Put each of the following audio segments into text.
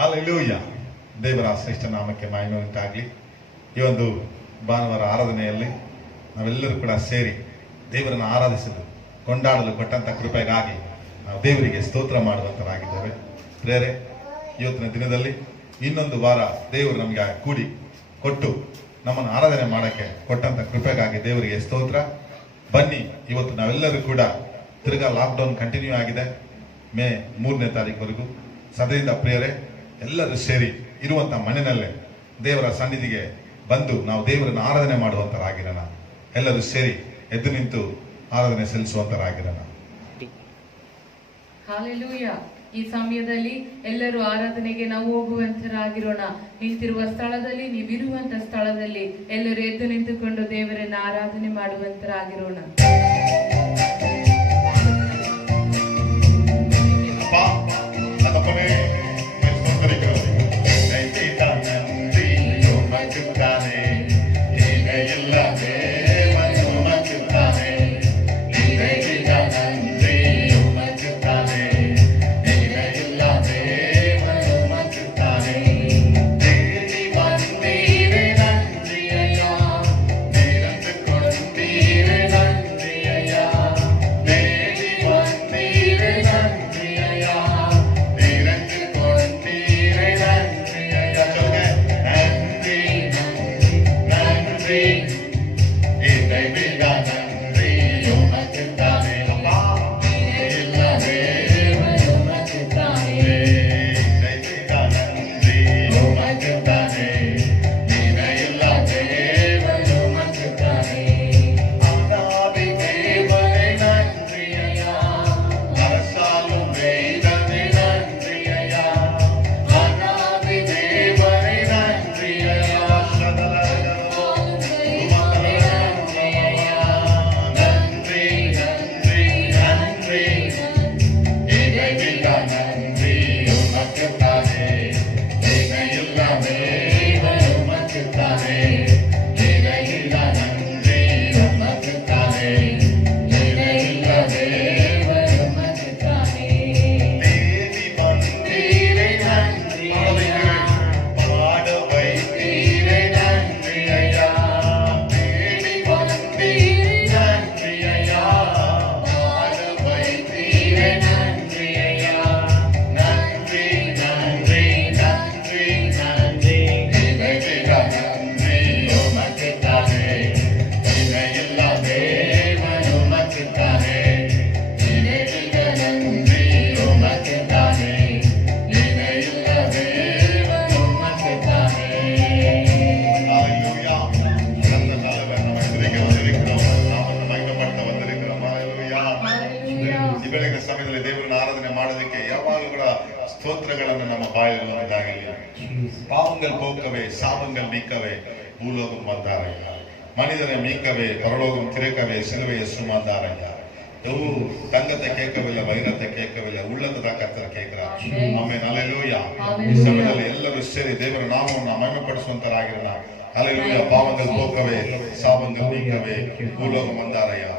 Hallelujah. ದೇವರ ಶ್ರೇಷ್ಠ ನಾಮಕ್ಕೆ ಮಹಿಮೆ ಉಂಟಾಗಲಿ. ಈ ಒಂದು ಭಾನುವಾರ ಆರಾಧನೆಯಲ್ಲಿ ನಾವೆಲ್ಲರೂ ಕೂಡ ಸೇರಿ ದೇವರನ್ನು ಆರಾಧಿಸಲು ಕೊಂಡಾಡಲು ಕೊಟ್ಟಂತ ಕೃಪೆಗಾಗಿ ನಾವು ದೇವರಿಗೆ ಸ್ತೋತ್ರ ಮಾಡುವಂತರಾಗಿದ್ದೇವೆ. ಪ್ರೇರೆ, ಇವತ್ತಿನ ದಿನದಲ್ಲಿ ಇನ್ನೊಂದು ವಾರ ದೇವರು ನಮಗೆ ಕೂಡಿ ಕೊಟ್ಟು ನಮ್ಮನ್ನು ಆರಾಧನೆ ಮಾಡಕ್ಕೆ ಕೊಟ್ಟಂತ ಕೃಪೆಗಾಗಿ ದೇವರಿಗೆ ಸ್ತೋತ್ರ. ಬನ್ನಿ, ಇವತ್ತು ನಾವೆಲ್ಲರೂ ಕೂಡ ತಿರ್ಗಾ ಲಾಕ್ಡೌನ್ ಕಂಟಿನ್ಯೂ ಆಗಿದೆ ಮೇ 3ನೇ ತಾರೀಕುವರೆಗೂ. ಸದರಿಂದ ಪ್ರಿಯರೇ, ಎಲ್ಲರೂ ಸೇರಿ ಇರುವಂತ ಮನೆಯಲ್ಲೇ ದೇವರ ಸನ್ನಿಧಿಗೆ ಬಂದು ನಾವು ದೇವರನ್ನು ಆರಾಧನೆ ಮಾಡುವಂತರಾಗಿರೋಣ. ಎಲ್ಲರೂ ಸೇರಿ ಎದ್ದು ನಿಂತು ಆರಾಧನೆ ಸಲ್ಲಿಸುವಂತರಾಗಿರೋಣ. ಹಾಲೆಲೂಯಾ. ಈ ಸಮಯದಲ್ಲಿ ಎಲ್ಲರೂ ಆರಾಧನೆಗೆ ನಾವು ಹೋಗುವಂತರಾಗಿರೋಣ. ನಿಂತಿರುವ ಸ್ಥಳದಲ್ಲಿ, ನೀವಿರುವಂತ ಸ್ಥಳದಲ್ಲಿ ಎಲ್ಲರೂ ಎದ್ದು ನಿಂತುಕೊಂಡು ದೇವರನ್ನ ಆರಾಧನೆ ಮಾಡುವಂತರಾಗಿರೋಣ. ಸಮಯದಲ್ಲಿ ದೇವರನ್ನ ಆರಾಧನೆ ಮಾಡೋದಕ್ಕೆ ಯಾವಾಗಲೂ ಕೂಡ ಸ್ತೋತ್ರಗಳನ್ನು ನಮ್ಮ ಬಾಯಲ್ಲಿ ಇದಾಗಲಿ. பாவங்கள் போக்கவே, சாபங்கள் நீக்கவே, பூலோகம் வந்தாரையா, மனிதனை மீட்கவே, பரலோகம் திறக்கவே, சிலுவையை சுமந்தாரையா. தங்கத்தை கேட்கவில்லை, வைரத்தை கேட்கவில்லை, உள்ளத்தை தான் கர்த்தர் கேட்கிறார். ಆಮೆನ್. ಹಲ್ಲೆಲೂಯಾ. ಈ ಸಮಯದಲ್ಲಿ ಎಲ್ಲರೂ ಸೇರಿ ದೇವರ ನಾಮವನ್ನು ಮಹಿಮೆಪಡಿಸುವಂತರಾಗಿರೋಣ. ಹಲ್ಲೆಲೂಯಾ. பாவங்கள் போக்கவே, சாபங்கள் நீக்கவே, பூலோகம் வந்தாரையா.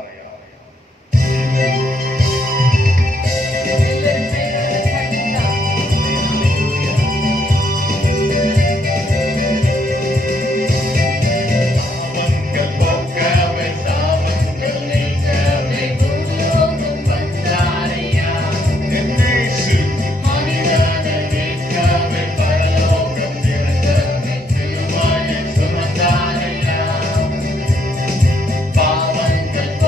பாவங்கள்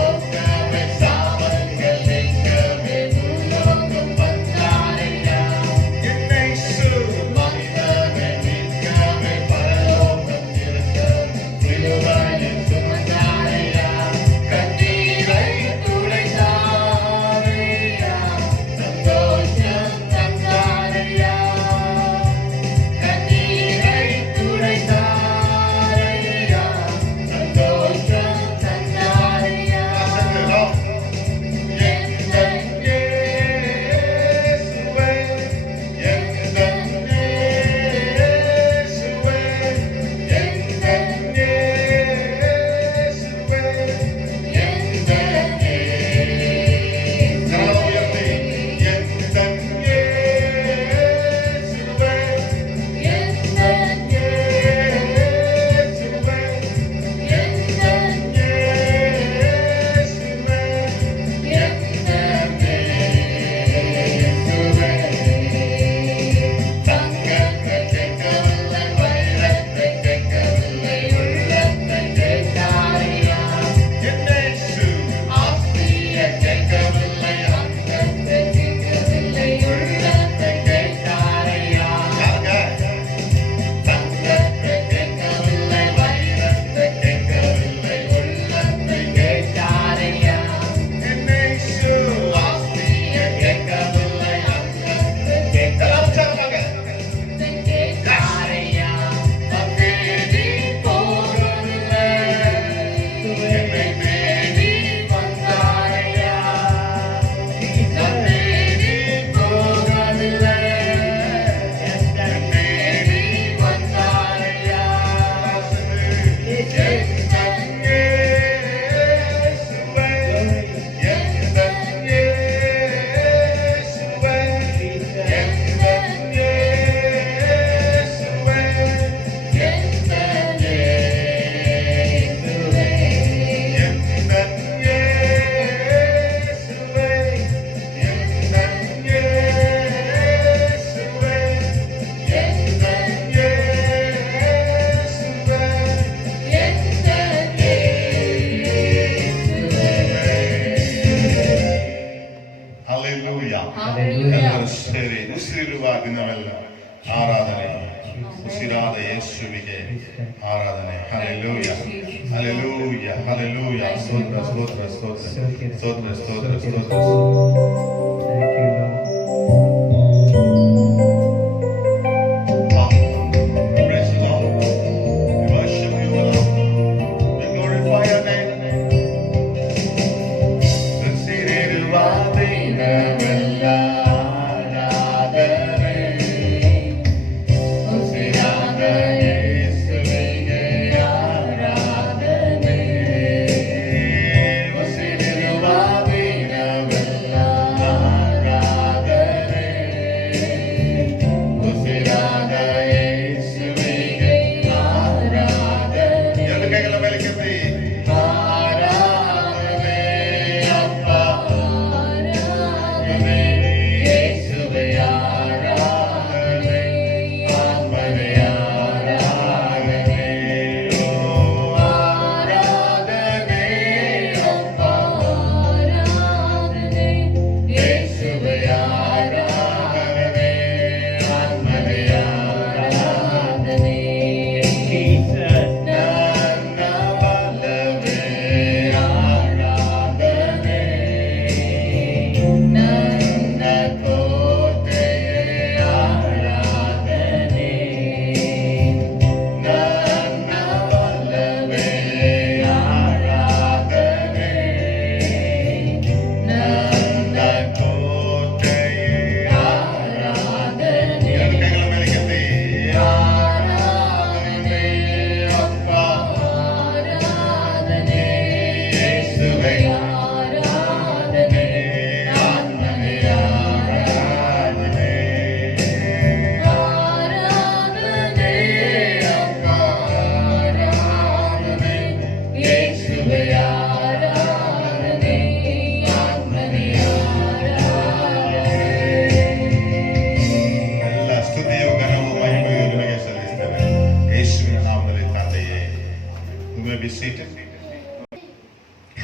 ಮಹಿಮೆಗಳೆಲ್ಲ ಆರಾಧನೆ ಉಸಿರಾದ ಯೇಸುವಿಗೆ ಆರಾಧನೆ. Hallelujah hallelujah hallelujah. ಸ್ತೋತ್ರ ಸ್ತೋತ್ರ ಸ್ತೋತ್ರ ಸ್ತೋತ್ರ ಸ್ತೋತ್ರ ಸ್ತೋತ್ರ.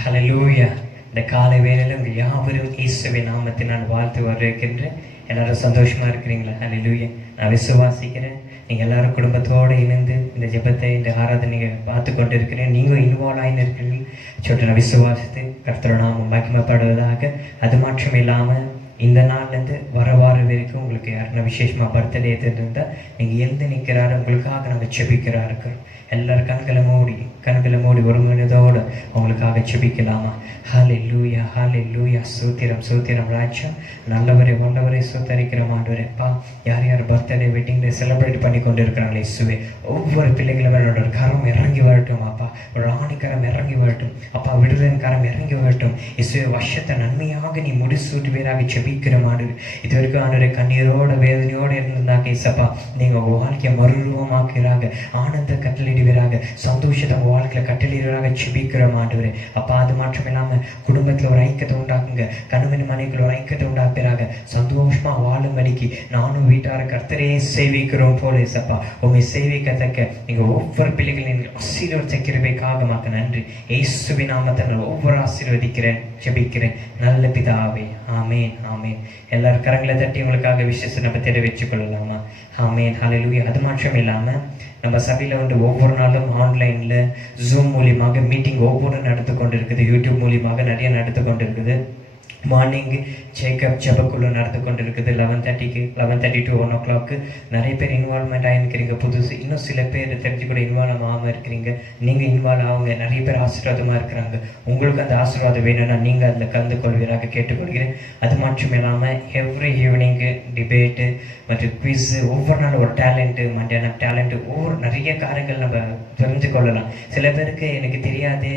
ஹல்லேலூயா. இந்த காலை வேளையில உங்க யாவரும் இயேசுவின் நாமத்தினால் வாழ்த்து வரவேற்கின்றேன். எல்லாரும் சந்தோஷமா இருக்கிறீங்களா? ஹல்லேலூயா. நான் விசுவாசிக்கிறேன் நீங்க எல்லாரும் குடும்பத்தோடு இணைந்து இந்த ஜெபத்தை இந்த ஆராதனையை பார்த்து கொண்டு இருக்கிறேன். நீங்க இன்வால்வ் ஆகின்னு இருக்கிறீங்க சொல்லிட்டு நான் விசுவாசித்து கர்த்தரோட நாமம் மகிமைப்படுவதாக. அது மாற்றம் இல்லாமல் இந்த நாள்லேருந்து வர வரைக்கும் உங்களுக்கு யாருன்னா விசேஷமாக பர்த்டே இருந்தால் நீங்கள் எழுந்து நிற்கிறாரு உங்களுக்காக நாங்கள் செபிக்கிறா இருக்கிறோம். எல்லாரும் கண்களை மூடி ஒரு மனிதோடு அவங்களுக்காக செபிக்கலாமா? ஹல்லேலூயா ஹல்லேலூயா. சூத்திரம் சூத்திரம் ராஜா. நல்லவரை வல்லவரை சுத்தரிக்கிற மாண்டவரேப்பா. யார் யார் பர்த்டே வெட்டிங் டே செலிப்ரேட் பண்ணி கொண்டு இருக்கிறாங்களே இயேசுவே, ஒவ்வொரு பிள்ளைகளும் என்னோட கரம் இறங்கி வரட்டும் அப்பா. ஒரு ஆணிக்கரம் இறங்கி வரட்டும் அப்பா. விடுதலின் கரம் இறங்கி வரட்டும் இயேசுவே. வருஷத்தை நன்மையாக நீ முடிசூட்டுவீராக செபிக்கிற மாடு. இது வரைக்கும் ஆண்டவரே கண்ணீரோட வேதனையோடு இருந்திருந்தாங்க இசப்பா, நீங்கள் உங்கள் வாழ்க்கையை மறுரூபமாக்குறாங்க, ஆனந்த கட்டளிடுவீராக, சந்தோஷத்தை உங்கள் வாழ்க்கையில் கட்டளிடுவீராக செபிக்கிற மாண்டவரே அப்பா. அது மாற்றம் இல்லாமல் குடும்பத்தில் ஒரு ஐக்கியத்தை உண்டாக்குங்க, கணவன் மனைவிக்குள்ள ஒரு ஐக்கியத்தை உண்டாக்குறாங்க, சந்தோஷமா வாழும்படிக்கு நானும் வீட்டார கர்த்தரே சேவிக்கிறோம் போல இசப்பா. உண்மை சேவிக்கத்தக்க நீங்க ஒவ்வொரு பிள்ளைகளின் ஆசீர்வாத கிருபைக்காக மாக்க நன்றி. இயேசுவின் நாமத்தில் ஒவ்வொரு ஆசீர்வதிக்கிறேன் ஜெபிக்கிறேன் நல்ல பிதாவே. ஆமேன் ஆமேன். எல்லாரும் கரங்களை தட்டி உங்களுக்காக விசேஷ நம்ம தெரிவித்துக் கொள்ளலாமா? ஆமேன் ஹல்லேலூயா. அது மாற்றம் இல்லாமல் நம்ம சபையில் வந்து ஒவ்வொரு நாளும் ஆன்லைனில் ஜூம் மூலியமாக மீட்டிங் ஒவ்வொரு நடந்து கொண்டு இருக்குது. யூடியூப் மூலியமாக நிறைய நடந்து கொண்டு இருக்குது. மார்னிங் சேக்கப் ஜெபக்குழு நடந்து கொண்டு இருக்குது 11:30க்கு 11:30 to 1 o'clock. நிறைய பேர் இன்வால்வ்மெண்ட் ஆகிருக்கிறீங்க புதுசு. இன்னும் சில பேர் தெரிஞ்சு கூட இன்வால்வ் ஆகாமல் இருக்கிறீங்க. நீங்கள் இன்வால்வ் ஆகுங்க. நிறைய பேர் ஆசீர்வாதமாக இருக்கிறாங்க. உங்களுக்கு அந்த ஆசீர்வாதம் வேணும்னா நீங்கள் அதில் கலந்து கொள்வீராக கேட்டுக்கொள்கிறேன். அது மட்டும் இல்லாமல் எவ்ரி ஈவினிங்கு டிபேட்டு மற்றும் குவிஸு, ஒவ்வொரு நாளும் ஒரு டேலண்ட்டு, மத்தியானம் டேலண்ட்டு, ஒவ்வொரு நிறைய காரியங்கள் நம்ம தெரிஞ்சு கொள்ளலாம். சில பேருக்கு எனக்கு தெரியாதே,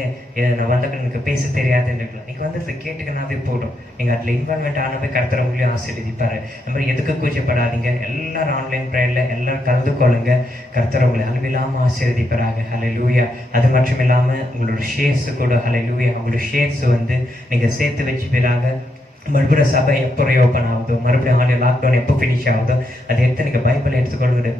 நான் வந்த எனக்கு பேச தெரியாதுன்னு இருக்கலாம். நீங்கள் வந்து அதை கேட்டுக்கனாவே போடும். நீங்கள் அதில் இன்வால்மெண்ட் ஆனவே கர்த்தரவங்களையும் ஆசீர்வதிப்பார். நம்ம எதுக்கு கூச்சப்படாதீங்க. எல்லாரும் ஆன்லைன் ப்ரேயரில் எல்லாரும் கலந்து கொள்ளுங்க. கர்த்தரவங்களை அளவில்லாமல் ஆசீர்வதிப்பாராக. ஹல்லேலூயா. அது மட்டும் இல்லாமல் உங்களோட ஷேர்ஸு கூட ஹல்லேலூயா. உங்களோட ஷேர்ஸ் வந்து நீங்கள் சேர்த்து வச்சுப்பீராக. மறுபடியும் சபை எப்போ ஓப்பன் ஆகுதோ, மறுபடியும் ஆன்லைன் லாக்டவுன் எப்போ ஃபினிஷ் ஆகுதோ அதை எடுத்து நீங்கள் பைபிள் எடுத்துக்கொள்ளுங்க.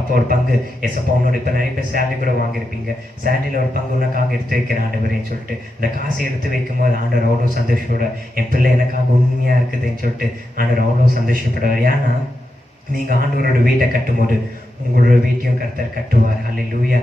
அப்போ ஒரு பங்கு அப்போ உன்னோட இப்போ நிறைய பேர் சேலரி கூட வாங்கியிருப்பீங்க. சேலரியில் ஒரு பங்கு உனக்காக எடுத்து வைக்கிறேன் ஆண்டவரேன்னு சொல்லிட்டு இந்த காசை எடுத்து வைக்கும்போது ஆண்டவர் அவ்வளோ சந்தோஷப்படுவார். என் பிள்ளை எனக்காக உண்மையாக இருக்குதுன்னு சொல்லிட்டு ஆண்டவர் அவ்வளோ சந்தோஷப்படுவார். ஏன்னா நீங்கள் ஆண்டவரோட வீட்டை கட்டும்போது உங்களோட வீட்டையும் கர்த்தர் கட்டுவார். அல்லேலூயா.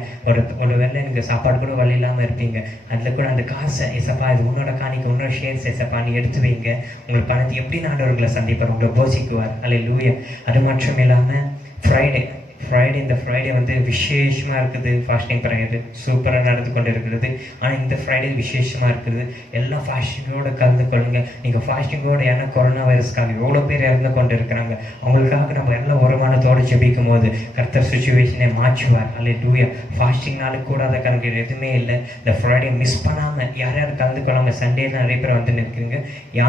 ஒரு வேளை நீங்கள் சாப்பாடு கூட வழி இல்லாமல் இருப்பீங்க, அதில் கூட அந்த காசை ஏசப்பா இது உன்னோட காணிக்க உன்னோட ஷேர்ஸ் ஏசப்பா நீ எடுத்து வைங்க, உங்களுக்கு பணத்தை எப்படி ஆண்டவர்களை சந்திப்பார், உங்களை போஷிக்குவார். அல்லேலூயா. அது மட்டும் இல்லாமல் ஃப்ரைடே இந்த ஃப்ரைடே வந்து விசேஷமாக இருக்குது. ஃபாஸ்டிங் ப்ரேயர் சூப்பராக நடந்து கொண்டு இருக்கிறது. ஆனால் இந்த ஃப்ரைடே விசேஷமாக இருக்குது. எல்லாம் ஃபாஸ்டிங்கோடு கலந்து கொள்ளுங்க. நீங்கள் ஃபாஸ்டிங்கோடு ஏன்னா கொரோனா வைரஸ்க்காக எவ்வளோ பேர் இறந்து கொண்டு இருக்கிறாங்க, அவங்களுக்காக நம்ம எல்லாம் வருமானத்தோடு ஜெபிக்கும் போது கர்த்தர் சுச்சுவேஷனை மாற்றுவார். அல்லேலூயா. ஃபாஸ்டிங்னால கூடாத கணக்கு எதுவுமே இல்லை. இந்த ஃப்ரைடே மிஸ் பண்ணாமல் யார் யார் கலந்து கொள்ளாமல், சண்டே நிறைய பேர் வந்து நிற்கிறீங்க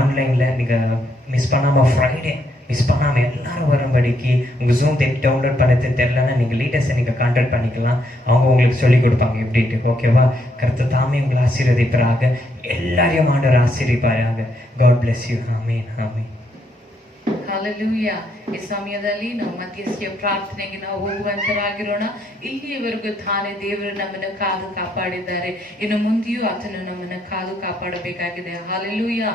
ஆன்லைனில், நீங்கள் மிஸ் பண்ணாமல் ஃப்ரைடே மிஸ் பண்ணாமல் எல்லாரும் வரும்படிக்கு உங்கள் ஜூம் டவுன்லோட் பண்ணது தெரிலன்னா நீங்கள் லீடர்ஸை நீங்கள் கான்டாக்ட் பண்ணிக்கலாம், அவங்க உங்களுக்கு சொல்லிக் கொடுப்பாங்க எப்படின்ட்டு. ஓகேவா? கர்த்தர் தாமே உங்களை ஆசீர்வதிப்பாராக, எல்லாரையும் ஆண்டவர் ஆசீர்வதிப்பாராக. God bless you. ஆமீன் ஆமீன். ಹಾಲೆಲೂಯಾ. ಈ ಸಮಯದಲ್ಲಿ ನಾವು ಮಧ್ಯಸ್ಥಿಯ ಪ್ರಾರ್ಥನೆಗೆ ನಾವು ಹೋಗುವಂತರಾಗಿರೋಣ. ಇಲ್ಲಿಯವರೆಗೂ ತಾನೇ ದೇವರು ನಮ್ಮನ್ನು ಕಾದು ಕಾಪಾಡಿದ್ದಾರೆ, ಇನ್ನು ಮುಂದೆಯೂ ಆತನು ನಮ್ಮನ್ನು ಕಾದು ಕಾಪಾಡಬೇಕಾಗಿದೆ. ಹಾಲೆಲೂಯಾ.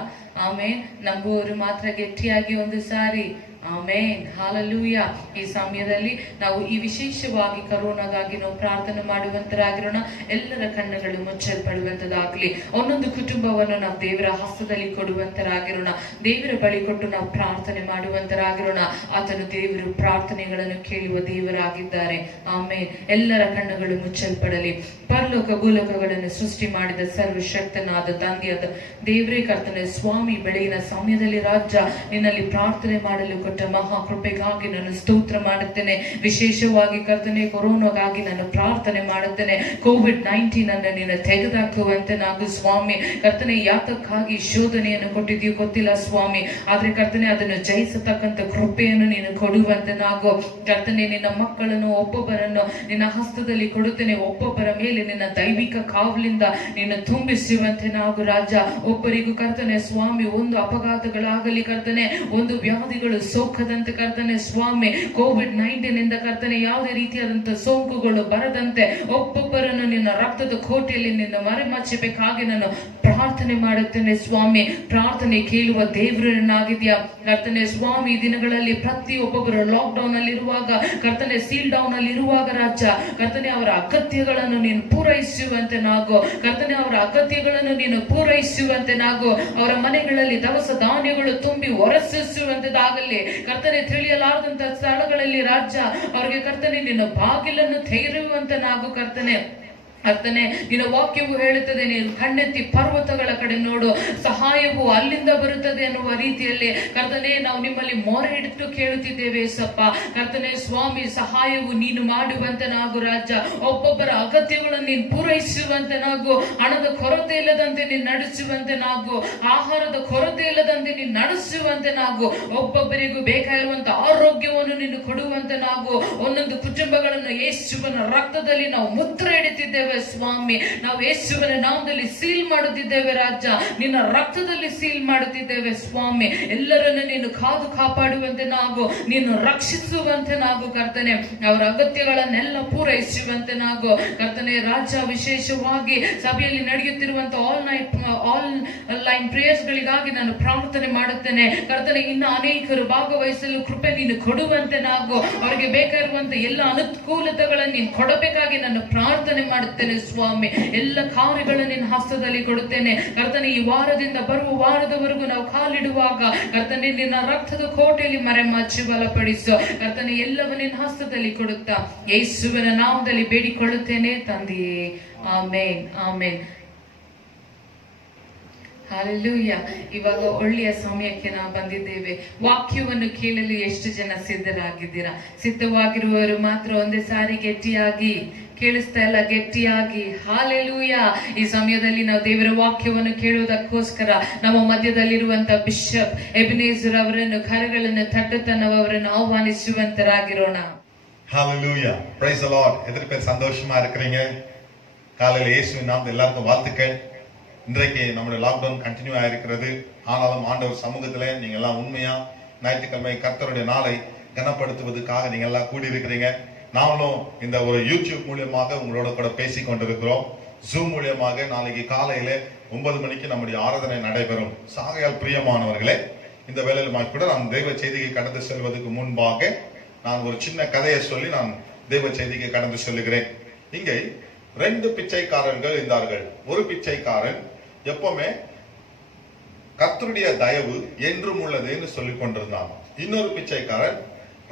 ಆಮೇನ್. ನಂಬುವವರು ಮಾತ್ರ ಗಟ್ಟಿಯಾಗಿ ಒಂದು ಸಾರಿ ಆಮೇನ್. ಹಾಲೆಲೂಯಾ. ಈ ಸಮಯದಲ್ಲಿ ನಾವು ಈ ವಿಶೇಷವಾಗಿ ಕರೋನಾಗಾಗಿ ನಾವು ಪ್ರಾರ್ಥನೆ ಮಾಡುವಂತರಾಗಿರೋಣ. ಎಲ್ಲರ ಕಣ್ಣುಗಳು ಮುಚ್ಚಲ್ಪಡುವಂತದಾಗ್ಲಿ, ಒಂದೊಂದು ಕುಟುಂಬವನ್ನು ನಾವು ದೇವರ ಹಸ್ತದಲ್ಲಿ ಕೊಡುವಂತರಾಗಿರೋಣ. ದೇವರ ಬಳಿ ಕೊಟ್ಟು ನಾವು ಪ್ರಾರ್ಥನೆ ಮಾಡುವಂತರಾಗಿರೋಣ. ಆತನು ದೇವರು ಪ್ರಾರ್ಥನೆಗಳನ್ನು ಕೇಳುವ ದೇವರಾಗಿದ್ದಾರೆ. ಆಮೇನ್. ಎಲ್ಲರ ಕಣ್ಣುಗಳು ಮುಚ್ಚಲ್ಪಡಲಿ. ಪರಲೋಕ ಭೂಲೋಕಗಳನ್ನು ಸೃಷ್ಟಿ ಮಾಡಿದ ಸರ್ವಶಕ್ತನಾದ ತಂದೆಯಾದ ದೇವರೇ ಕರ್ತನೆ ಸ್ವಾಮಿ, ಬೆಳಗಿನ ಸಮಯದಲ್ಲಿ ರಾಜ್ಯ ನಿನ್ನಲ್ಲಿ ಪ್ರಾರ್ಥನೆ ಮಾಡಲು ಕೊಟ್ಟ ಮಹಾಕೃಪೆಗಾಗಿ ನಾನು ಸ್ತೋತ್ರ ಮಾಡುತ್ತೇನೆ. ವಿಶೇಷವಾಗಿ ಕರ್ತನೆ ಕೊರೋನಾಗಾಗಿ ನಾನು ಪ್ರಾರ್ಥನೆ ಮಾಡುತ್ತೇನೆ. ಕೋವಿಡ್-19 ಅನ್ನು ನೀನು ತೆಗೆದುಹಾಕುವಂತೆ ನಾವು ಸ್ವಾಮಿ ಕರ್ತನೆ ಯಾತಕ್ಕಾಗಿ ಶೋಧನೆಯನ್ನು ಕೊಟ್ಟಿದೆಯೋ ಗೊತ್ತಿಲ್ಲ ಸ್ವಾಮಿ, ಆದ್ರೆ ಕರ್ತನೆ ಅದನ್ನು ಜಯಿಸತಕ್ಕಂತ ಕೃಪೆಯನ್ನು ನೀನು ಕೊಡುವಂತೆ ನಾವು ಕರ್ತನೆ ನಿನ್ನ ಮಕ್ಕಳನ್ನು ಒಬ್ಬೊಬ್ಬರನ್ನು ನಿನ್ನ ಹಸ್ತದಲ್ಲಿ ಕೊಡುತ್ತೇನೆ. ಒಬ್ಬೊಬ್ಬರ ಮೇಲೆ ನಿನ್ನ ದೈವಿಕ ಕಾವಲಿಂದ ನೀನು ತುಂಬಿಸುವಂತೆ ನಾವು ರಾಜ. ಒಬ್ಬರಿಗೂ ಕರ್ತನೆ ಸ್ವಾಮಿ ಒಂದು ಅಪಘಾತಗಳಾಗಲಿ ಕರ್ತನೆ, ಒಂದು ವ್ಯಾಧಿಗಳು ಸೋಕದಂತೆ ಕರ್ತನೆ ಸ್ವಾಮಿ, ಕೋವಿಡ್-19 ಇಂದ ಕರ್ತನೆ ಯಾವುದೇ ರೀತಿಯಾದಂತಹ ಸೋಂಕುಗಳು ಬರದಂತೆ ಒಬ್ಬೊಬ್ಬರನ್ನು ನಿನ್ನ ರಕ್ತದ ಕೋಟೆಯಲ್ಲಿ ನಿನ್ನ ಮರೆಮಚ್ಚಬೇಕಾಗಿ ನಾನು ಪ್ರಾರ್ಥನೆ ಮಾಡುತ್ತೇನೆ ಸ್ವಾಮಿ. ಪ್ರಾರ್ಥನೆ ಕೇಳುವ ದೇವರನ್ನಾಗಿದೆಯಾ ಕರ್ತನೆ ಸ್ವಾಮಿ. ಈ ದಿನಗಳಲ್ಲಿ ಪ್ರತಿಯೊಬ್ಬೊಬ್ಬರು ಲಾಕ್ ಡೌನ್ ಅಲ್ಲಿ ಇರುವಾಗ ಕರ್ತನೆ, ಸೀಲ್ ಡೌನ್ ಅಲ್ಲಿ ಇರುವಾಗ ರಾಜ ಕರ್ತನೆ ಅವರ ಅಗತ್ಯಗಳನ್ನು ನೀನು ಪೂರೈಸುವಂತೆ ನಾವು ಕರ್ತನೆ, ಅವರ ಅಗತ್ಯಗಳನ್ನು ನೀನು ಪೂರೈಸುವಂತೆ ನಾವು ಅವರ ಮನೆಗಳಲ್ಲಿ ದವಸ ಧಾನ್ಯಗಳು ತುಂಬಿ ಹೊರಸೂಸುವಂತದಾಗಲಿ ಕರ್ತನೆ. ತಿಳಿಯಲಾರದಂತ ಸ್ಥಳಗಳಲ್ಲಿ ರಾಜ್ಯ ಅವರಿಗೆ ಕರ್ತನೆ ನಿನ್ನ ಬಾಗಿಲನ್ನು ತೆರೆಯುವಂತೆ ನಾವು ಕರ್ತನೆ ಕರ್ತನೆ. ನಿನ್ನ ವಾಕ್ಯವು ಹೇಳುತ್ತದೆ, ನೀನು ಕಣ್ಣೆತ್ತಿ ಪರ್ವತಗಳ ಕಡೆ ನೋಡು, ಸಹಾಯವು ಅಲ್ಲಿಂದ ಬರುತ್ತದೆ ಅನ್ನುವ ರೀತಿಯಲ್ಲಿ ಕರ್ತನೆ ನಾವು ನಿಮ್ಮಲ್ಲಿ ಮೊರೆ ಇಟ್ಟು ಕೇಳುತ್ತಿದ್ದೇವೆ ಸಪ್ಪ ಕರ್ತನೆ ಸ್ವಾಮಿ. ಸಹಾಯವು ನೀನು ಮಾಡುವಂತೆ ನಾವು ರಾಜ್ಯ, ಒಬ್ಬೊಬ್ಬರ ಅಗತ್ಯಗಳನ್ನು ನೀನು ಪೂರೈಸುವಂತೆ ನಾವು, ಹಣದ ಕೊರತೆ ಇಲ್ಲದಂತೆ ನೀನು ನಡೆಸುವಂತೆ ನಾವು, ಆಹಾರದ ಕೊರತೆ ಇಲ್ಲದಂತೆ ನೀನು ನಡೆಸುವಂತೆ ನಾವು, ಒಬ್ಬೊಬ್ಬರಿಗೂ ಬೇಕಾಗಿರುವಂತ ಆರೋಗ್ಯವನ್ನು ನೀನು ಕೊಡುವಂತೆ ನಾವು, ಒಂದೊಂದು ಕುಟುಂಬಗಳನ್ನು ಯೇಸುವಿನ ರಕ್ತದಲ್ಲಿ ನಾವು ಮುದ್ರೆ ಇಡುತ್ತಿದ್ದೇವೆ ಸ್ವಾಮಿ. ನಾವು ಯೇಸುವಿನ ನಾಮದಲ್ಲಿ ಸೀಲ್ ಮಾಡುತ್ತಿದ್ದೇವೆ ರಾಜ, ನಿನ್ನ ರಕ್ತದಲ್ಲಿ ಸೀಲ್ ಮಾಡುತ್ತಿದ್ದೇವೆ ಸ್ವಾಮಿ. ಎಲ್ಲರನ್ನು ನೀನು ಕಾದು ಕಾಪಾಡುವಂತೆ ನಾವು, ನೀನು ರಕ್ಷಿಸುವಂತೆ ನಾವು ಕರ್ತನೆ, ಅವರ ಅಗತ್ಯಗಳನ್ನೆಲ್ಲ ಪೂರೈಸುವಂತೆ ನಾವು ಕರ್ತನೆ ರಾಜ. ವಿಶೇಷವಾಗಿ ಸಭೆಯಲ್ಲಿ ನಡೆಯುತ್ತಿರುವಂತಹ ಆನ್ಲೈನ್ ಪ್ರೇಯರ್ಸ್ ಗಳಿಗಾಗಿ ನಾನು ಪ್ರಾರ್ಥನೆ ಮಾಡುತ್ತೇನೆ ಕರ್ತನೆ. ಇನ್ನು ಅನೇಕರು ಭಾಗವಹಿಸಲು ಕೃಪೆ ನೀನು ಕೊಡುವಂತೆ ನಾವು, ಅವರಿಗೆ ಬೇಕಾಗಿರುವಂತ ಎಲ್ಲ ಅನುಕೂಲತೆಗಳನ್ನು ನೀನು ಕೊಡಬೇಕಾಗಿ ನಾನು ಪ್ರಾರ್ಥನೆ ಮಾಡುತ್ತೇನೆ ಸ್ವಾಮಿ. ಎಲ್ಲ ಕಾರ್ಯಗಳನ್ನು ನಿನ್ನ ಹಸ್ತದಲ್ಲಿ ಕೊಡುತ್ತೇನೆ ಕರ್ತನೆ. ಈ ವಾರದಿಂದ ಬರುವ ವಾರದವರೆಗೂ ನಾವು ಕಾಲಿಡುವಾಗ ಕರ್ತನೆ ನಿನ್ನ ರಕ್ತದ ಕೋಟೆಯಲ್ಲಿ ಮರೆಮಾಚಿ ಬಲಪಡಿಸು ಕರ್ತನೆ. ಎಲ್ಲವೂ ನಿನ್ನ ಹಸ್ತದಲ್ಲಿ ಕೊಡುತ್ತಾ ಯೇಸುವಿನ ನಾಮದಲ್ಲಿ ಬೇಡಿಕೊಳ್ಳುತ್ತೇನೆ ತಂದೆಯೇ. ಆಮೇನ್ ಆಮೇನ್. ಹಾಲೆಲೂಯಾ. ಇವಾಗ ಒಳ್ಳೆಯ ಸಮಯಕ್ಕೆ ನಾವು ಬಂದಿದ್ದೇವೆ. ವಾಕ್ಯವನ್ನು ಕೇಳಲು ಎಷ್ಟು ಜನ ಸಿದ್ಧರಾಗಿದ್ದೀರಾ? ಸಿದ್ಧವಾಗಿರುವವರು ಮಾತ್ರ ಒಂದೇ ಸಾರಿ ಗಟ್ಟಿಯಾಗಿ ಕೇಳಿಸ್ತಾ ಇಲ್ಲ, ಗಟ್ಟಿಯಾಗಿ ಹಾಲೆಲೂಯಾ. ಈ ಸಮಯದಲ್ಲಿ ನಾವು ದೇವರ ವಾಕ್ಯವನ್ನು ಕೇಳುವುದಕ್ಕೋಸ್ಕರ ನಮ್ಮ ಮಧ್ಯದಲ್ಲಿರುವಂತ ಬಿಷಪ್ ಎಬಿನೇಜರ್ ಅವರನ್ನು ಕರಗಳನ್ನು ತಟ್ಟುತ್ತಾ ನಾವು ಅವರನ್ನು ஆஹ்வானிಸುವಂತರಾಗಿರೋಣ. ஹalleluya. praise the lord. எத்தனை பேர் சந்தோஷமா இருக்கிறீங்க? காலையில இயேசுவின் நாமத்தில் எல்லாருக்கும் வாழ்த்துக்கள். இன்றைக்கு நம்முடைய லாக்டவுன் கண்டினியூ ஆயிருக்கிறது. ஆனாலும் ஆண்டவர் சமூகத்துல நீங்க எல்லாம் உண்மையா ஞாயிற்றுக்கிழமை கர்த்தருடைய நாளை கனப்படுத்துவதற்காக நீங்க எல்லாம் கூடி இருக்கிறீங்க. நாமளும் இந்த ஒரு யூடியூப் மூலியமாக உங்களோட கூட பேசி கொண்டிருக்கிறோம். ஜூம் மூலியமாக நாளைக்கு காலையில 9 மணிக்கு நம்முடைய ஆராதனை நடைபெறும். சாகையால் பிரியமானவர்களே, இந்த வேளையில் கூட நாம் தெய்வ செய்தியை கடந்து செல்வதற்கு முன்பாக நான் ஒரு சின்ன கதையை சொல்லி நான் தேவ செய்திக்கு கடந்து சொல்லுகிறேன். இங்கே 2 பிச்சைக்காரர்கள் இருந்தார்கள். ஒரு பிச்சைக்காரன் எப்பவுமே கர்த்தருடைய தயவு என்றும் உள்ளதுன்னு சொல்லி கொண்டிருந்தான். இன்னொரு பிச்சைக்காரன்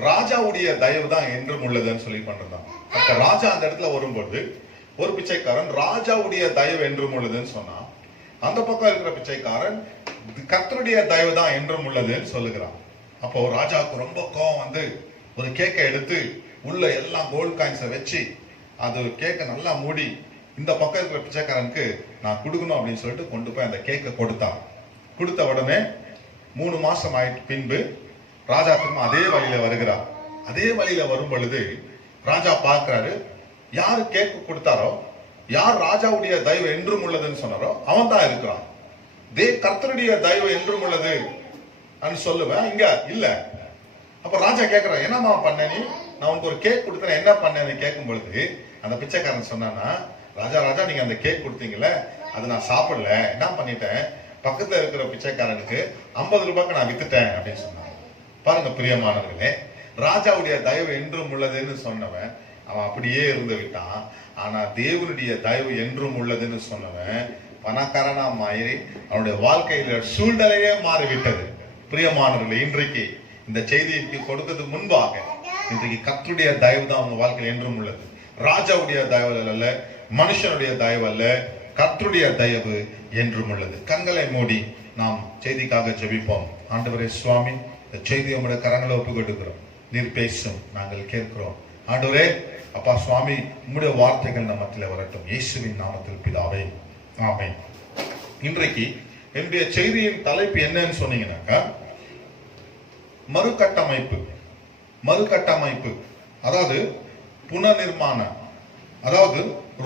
ராஜாவுடைய தயவு தான் என்றும் உள்ளதுன்னு சொல்லி கொண்டிருந்தான். அப்ப ராஜா அந்த இடத்துல வரும்போது ஒரு பிச்சைக்காரன் ராஜாவுடைய தயவு என்றும் உள்ளதுன்னு சொன்னான். அந்த பக்கம் இருக்கிற பிச்சைக்காரன் கர்த்தருடைய தயவு தான் என்றும் உள்ளதுன்னு சொல்லுகிறான். அப்போ ராஜாவுக்கு ரொம்ப கோவம் வந்து ஒரு கேக்கை எடுத்து உள்ள எல்லாம் கோல்ட் காயின்ஸை வச்சு அது கேக்கை நல்லா மூடி இந்த பக்கம் இருக்கிற பிச்சைக்காரனுக்கு நான் கொடுக்கணும் அப்படின்னு சொல்லிட்டு கொண்டு போய் அந்த கேக்கை கொடுத்தான். கொடுத்த உடனே 3 மாசம் ஆயிட்டு பின்பு ராஜா திரும்ப அதே வழியில வருகிறார். அதே வழியில வரும் பொழுது ராஜா பார்க்கிறாரு, யாரு கேக்கு கொடுத்தாரோ, யார் ராஜாவுடைய தயவு என்றும் உள்ளதுன்னு சொன்னாரோ அவன் தான் இருக்கிறான். கர்த்தருடைய தயவு என்றும் உள்ளது சொல்லுவேன், இங்க இல்ல. அப்ப ராஜா கேட்கிறான், என்னமா பண்ண நீ? நான் உனக்கு ஒரு கேக் கொடுத்தேன், என்ன பண்ணேன்னு கேட்கும் பொழுது அந்த பிச்சைக்காரன் சொன்னானா, ராஜா நீங்க அந்த கேக் கொடுத்தீங்கல்ல, அது நான் சாப்பிடல, என்ன பண்ணிட்டேன், பக்கத்துல இருக்கிற பிச்சைக்காரனுக்கு 50 ரூபாய்க்கு நான் வித்துட்டேன் அப்படின்னு சொன்னான். பாருங்க பிரியமானவர்களே, ராஜாவுடைய தயவு என்றும் உள்ளதுன்னு சொன்னவன் அவன் அப்படியே இருந்து விட்டான். ஆனா தேவனுடைய தயவு என்றும் உள்ளதுன்னு சொன்னவன் பணக்காரனா மாறி அவனுடைய வாழ்க்கையில சூழ்நிலையே மாறிவிட்டது. பிரியமானவர்களே, இன்றைக்கு இந்த செய்திக்கு கொடுக்கிறதுக்கு முன்பாக இன்றைக்கு கர்த்தருடைய தயவு தான் அவங்க வாழ்க்கையில் என்றும் உள்ளது. ராஜாவுடைய தயவு அல்ல, மனுஷனுடைய தயவு அல்ல, கர்த்தருடைய தயவு என்றும் உள்ளது. கண்களை மூடி நாம் செய்திக்காக ஜெபிப்போம். ஆண்டவரே சுவாமி, இந்த செய்தியை உங்களுடைய கரங்களை ஒப்பு கொடுக்கிறோம். நீர் பேசும், நாங்கள் கேட்கிறோம். ஆண்டவரே அப்பா சுவாமி, உங்களுடைய வார்த்தைகள் நம்ம மத்தியில் வரட்டும். இயேசுவின் நாமத்தில் பிதாவே, ஆமென். இன்றைக்கு என்னுடைய செய்தியின் தலைப்பு என்னன்னு சொன்னீங்கன்னாக்கா, மறுகட்டமைப்பு. மறுகட்டமைப்பு அதாவது புனர்நிர்மாணம், அதாவது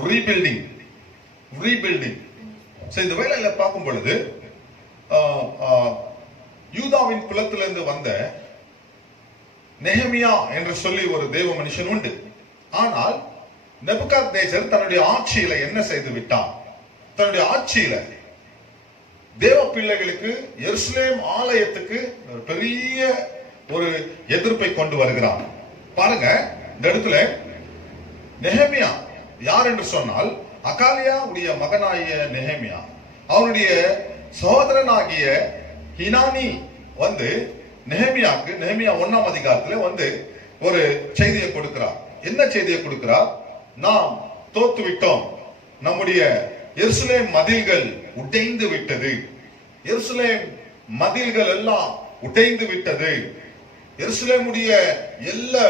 ரீபில்டிங். இந்த வேளையில பார்க்கும் பொழுது யூதாவின் குலத்திலிருந்து வந்த நெஹெமியா என்று சொல்லி ஒரு தேவ மனுஷன் உண்டு. ஆனால் நேபுகாத்நேசர் தன்னுடைய ஆட்சியில என்ன செய்து விட்டான்? தன்னுடைய ஆட்சியில தேவ பிள்ளைகளுக்கு எருசலேம் ஆலயத்துக்கு பெரிய ஒரு எதிர்ப்பை கொண்டு வருகிறான். பாருங்க, இந்த இடத்துல நெஹெமியா யார் என்று சொன்னால், அகாலியா உடைய மகனாகிய நெஹெமியா, அவனுடைய சகோதரனாகிய ஹினானி வந்து நெஹெமியாக்கு, நெஹெமியா 1ஆம் அதிகாரத்துல வந்து ஒரு செய்தியை கொடுக்கிறார். என்ன செய்தியை கொடுக்கிறார்? நாம் தோத்து விட்டோம், நம்முடைய எருசலேம் மதில்கள் உடைந்து விட்டது, எருசலேம் மதில்கள் எல்லாம் உடைந்து விட்டது, எருசலேமுடைய எல்லா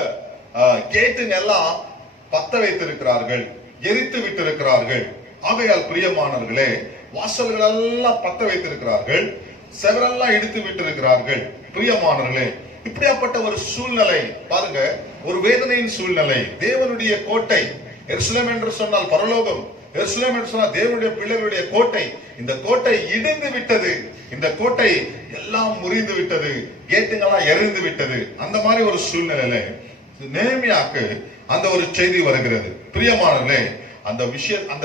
கேட்டுங்க எல்லாம் பத்த வைத்திருக்கிறார்கள், எரித்து விட்டிருக்கிறார்கள். ஆகையால் பிரியமானவர்களே, வாசல்கள் எல்லாம் பத்த வைத்திருக்கிறார்கள், செவரெல்லாம் இடித்து விட்டிருக்கிறார்கள். பிரியமானவர்களே, இப்படியாப்பட்ட ஒரு சூழ்நிலை பாருங்க, ஒரு வேதனையின் சூழ்நிலை. தேவனுடைய கோட்டை எருசலேம் என்று சொன்னால் பரலோகம், எருசலேம் என்று சொன்னால் தேவனுடைய பிள்ளைகளுடைய கோட்டை. இந்த கோட்டை இடிந்து விட்டது, இந்த கோட்டை எல்லாம் முறிந்து விட்டது, கேட்டுங்கெல்லாம் எரிந்து விட்டது. அந்த மாதிரி ஒரு சூழ்நிலையில நெஹெமியாக்கு அந்த ஒரு செய்தி வருகிறது. பிரியமானவர்களே, அந்த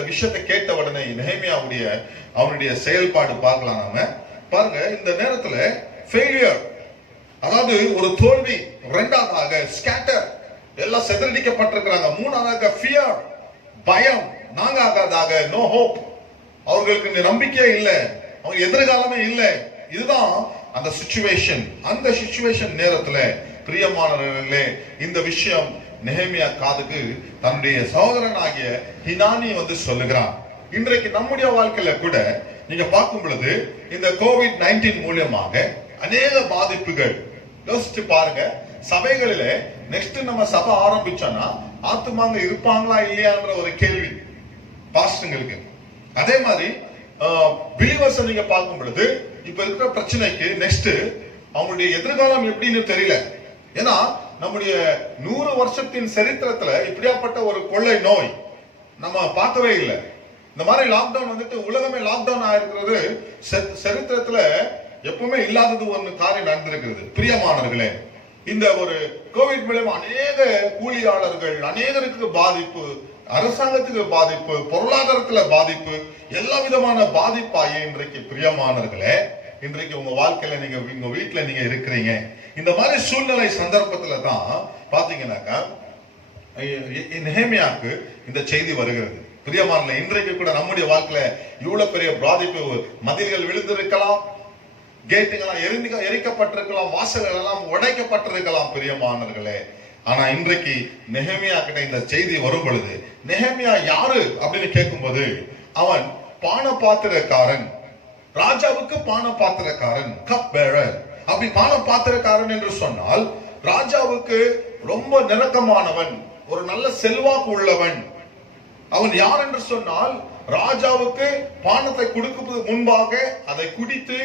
விஷயத்தை கேட்ட உடனே நெஹெமியாவுடைய அவனுடைய செயல்பாடு பார்க்கலாம். நாம பாருங்க, இந்த நேரத்துல ஃபெயிலியர், அதாவது ஒரு தோல்வி. இரண்டாவதாக ஸ்கேட்டர், எல்லாம் சிதறடிக்கப்பட்டிருக்கிறாங்க. மூணாவதாக ஃபியர், பயம். நான்காவதாக நோ ஹோப், அவர்களுக்கு நம்பிக்கை இல்லை, அவங்க எதிர்காலமே இல்லை. இதுதான் அந்த சிச்சுவேஷன். அந்த சிச்சுவேஷன் நேரத்துல பிரியமானவர்களே, இந்த விஷயம் நெஹெமியா காதுக்கு தன்னுடைய சகோதரனாகிய ஹினானி வந்து சொல்லுகிறான். இன்றைக்கு நம்முடைய வாழ்க்கையில கூட நீங்க பார்க்கும் பொழுது இந்த COVID-19 மூலமாக அநேக பாதிப்புகள். யோசிச்சு பாருங்க, சபைகளில நெக்ஸ்ட் நம்ம சபை ஆரம்பிச்சோம்னா ஆத்துமாங்க இருப்பாங்களா இல்லையான்ற ஒரு கேள்வி பாஸ்டங்களுக்கு. அதே மாதிரி பிலீவர்ஸ் நீங்க பார்க்கும் பொழுது இப்ப இருக்கிற பிரச்சனைக்கு நெக்ஸ்ட் அவங்களுடைய எதிர்காலம் எப்படின்னு தெரியல. ஏன்னா நம்முடைய 100 வருஷத்தின் சரித்திரத்துல இப்படியாப்பட்ட ஒரு கொள்ளை நோய் நம்ம பார்க்கவே இல்லை. இந்த மாதிரி லாக்டவுன் வந்துட்டு உலகமே லாக்டவுன் ஆயிருக்கிறது சரித்திரத்துல எப்பவுமே இல்லாதது ஒன்று காரியம் நடந்திருக்கிறது. பிரியமானவர்களே, இந்த ஒரு கோவிட் மூலமா அநேக கூலியாளர்கள், அநேகருக்கு பாதிப்பு, அரசாங்கத்துக்கு பாதிப்பு, பொருளாதாரத்துல பாதிப்பு, எல்லா விதமான பாதிப்பாகி இன்றைக்கு பிரியமானவர்களே இன்றைக்கு உங்க வாழ்க்கையில நீங்க உங்க வீட்டுல நீங்க இருக்கிறீங்க. இந்த மாதிரி சூழ்நிலை சந்தர்ப்பத்துல தான் பாத்தீங்கன்னாக்கா நெகேமியாவுக்கு இந்த செய்தி வருகிறது. பிரியமானவர்களே, இன்றைக்கு கூட நம்முடைய வாழ்க்கையில இவ்வளவு பெரிய பாதிப்பு, மதில்கள் விழுந்திருக்கலாம், கேட்டுகள்லாம் எரிக்கப்பட்டிருக்கலாம், வாசல்கள் எல்லாம் உடைக்கப்பட்டிருக்கலாம் பிரியமானவர்களே. ஆனா இன்றைக்கு நெகேமியா கிட்ட இந்த செய்தி வரும் பொழுது, நெகேமியா யாரு அப்படின்னு கேட்கும்போது, அவன் பான பாத்திரக்காரன், ராஜாவுக்கு பான பாத்திரக்காரன், கப் பேரர். அப்படி பான பாத்திரக்காரன் என்று சொன்னால் ராஜாவுக்கு ரொம்ப நெருக்கமானவன், ஒரு நல்ல செல்வாக்கு உள்ளவன். அவன் யார் என்று சொன்னால் ராஜாவுக்கு பானத்தை கொடுப்பதற்கு முன்பாக அதை குடித்து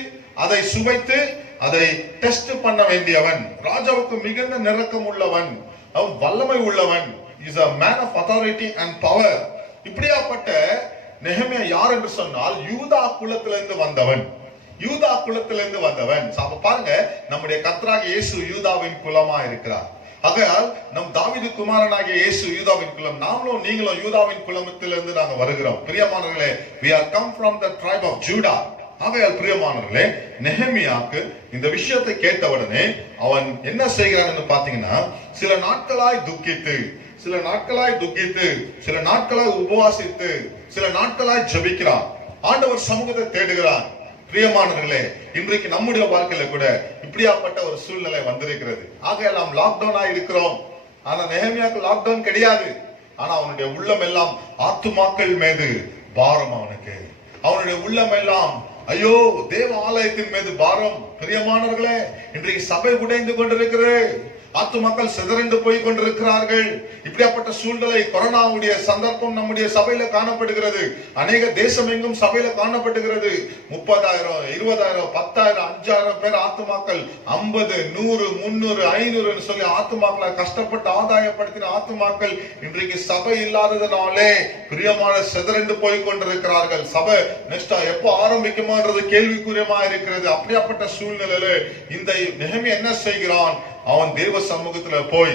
அதை சுவைத்து அதை டெஸ்ட் பண்ண வேண்டியவன், ராஜாவுக்கு மிகுந்த நெருக்கம் உள்ளவன், அவன் வல்லமை உள்ளவன், is a man of authority and power. இப்படியாப்பட்ட நெகேமியா யார் என்று சொன்னால் யூதா குலத்திலிருந்து வந்தவன், யூதா குலத்திலிருந்து வந்தவன். அப்ப பாருங்க, நம்முடைய கர்த்தராகிய இயேசு யூதாவின் குலமா இருக்கிறார். ஆகையால் நம் தாவீது குமாரனாகிய இயேசு யூதாவின் குலம், நாமளும் நீங்களும் யூதாவின் குலத்திலிருந்து நாங்க வருகிறோம். பிரியமானவர்களே, we are come from the tribe of Judah. ஆகையால் பிரியமானவர்களே, நெகேமியாவுக்கு இந்த விஷயத்தை கேட்டவுடனே அவன் என்ன செய்கிறான் என்று பாத்தீங்கன்னா, சில நாட்களாய் துக்கித்து, சில நாட்களாய் உபவாசித்து, சில நாட்களாய் ஜெபிக்கிறான், ஆண்டவர் சமூகத்தை தேடுகிறான். பிரியமானவர்களே, இன்றைக்கு நம்முடைய வாழ்க்கையில கூட இப்படியாப்பட்ட ஒரு சூழ்நிலை வந்திருக்கிறது. ஆகையால் நாம் லாக்டவுன் இருக்கிறோம். ஆனா நெகேமியாவுக்கு லாக்டவுன் கிடையாது. ஆனா அவனுடைய உள்ளம் எல்லாம் ஆத்துமாக்கள் மீது பாரம். அவனுடைய உள்ளம் எல்லாம் ஐயோ தேவ ஆலயத்தின் மீது பாரம். பிரியமானவர்களே, இன்றைக்கு சபை உடைந்து கொண்டிருக்கிறது, ஆத்துமாக்கள் சிதறண்டு போய் கொண்டிருக்கிறார்கள். இப்படியாப்பட்ட சூழ்நிலை, கொரோனாவுடைய சந்தர்ப்பம் நம்முடைய சபையில காணப்படுகிறது. அநேக தேசம் எங்கும் சபையில காணப்படுகிறது. 30,000, 20,000, 10,000, 5,000 பேர் ஆத்துமாக்கள், 50, 100, 300, 500 சொல்லி ஆத்துமாக்களை கஷ்டப்பட்டு ஆதாயப்படுத்தின ஆத்துமாக்கள் இன்றைக்கு சபை இல்லாததுனாலே பிரியமான சிதறண்டு போய் கொண்டிருக்கிறார்கள். சபை நெக்ஸ்டா எப்போ ஆரம்பிக்குமான்றது கேள்விக்குரியமா இருக்கிறது. அப்படியாப்பட்ட சூழ்நிலையில இந்த நெகேமியா என்ன செய்கிறான்? அவன் தேவ சமூகத்துல போய்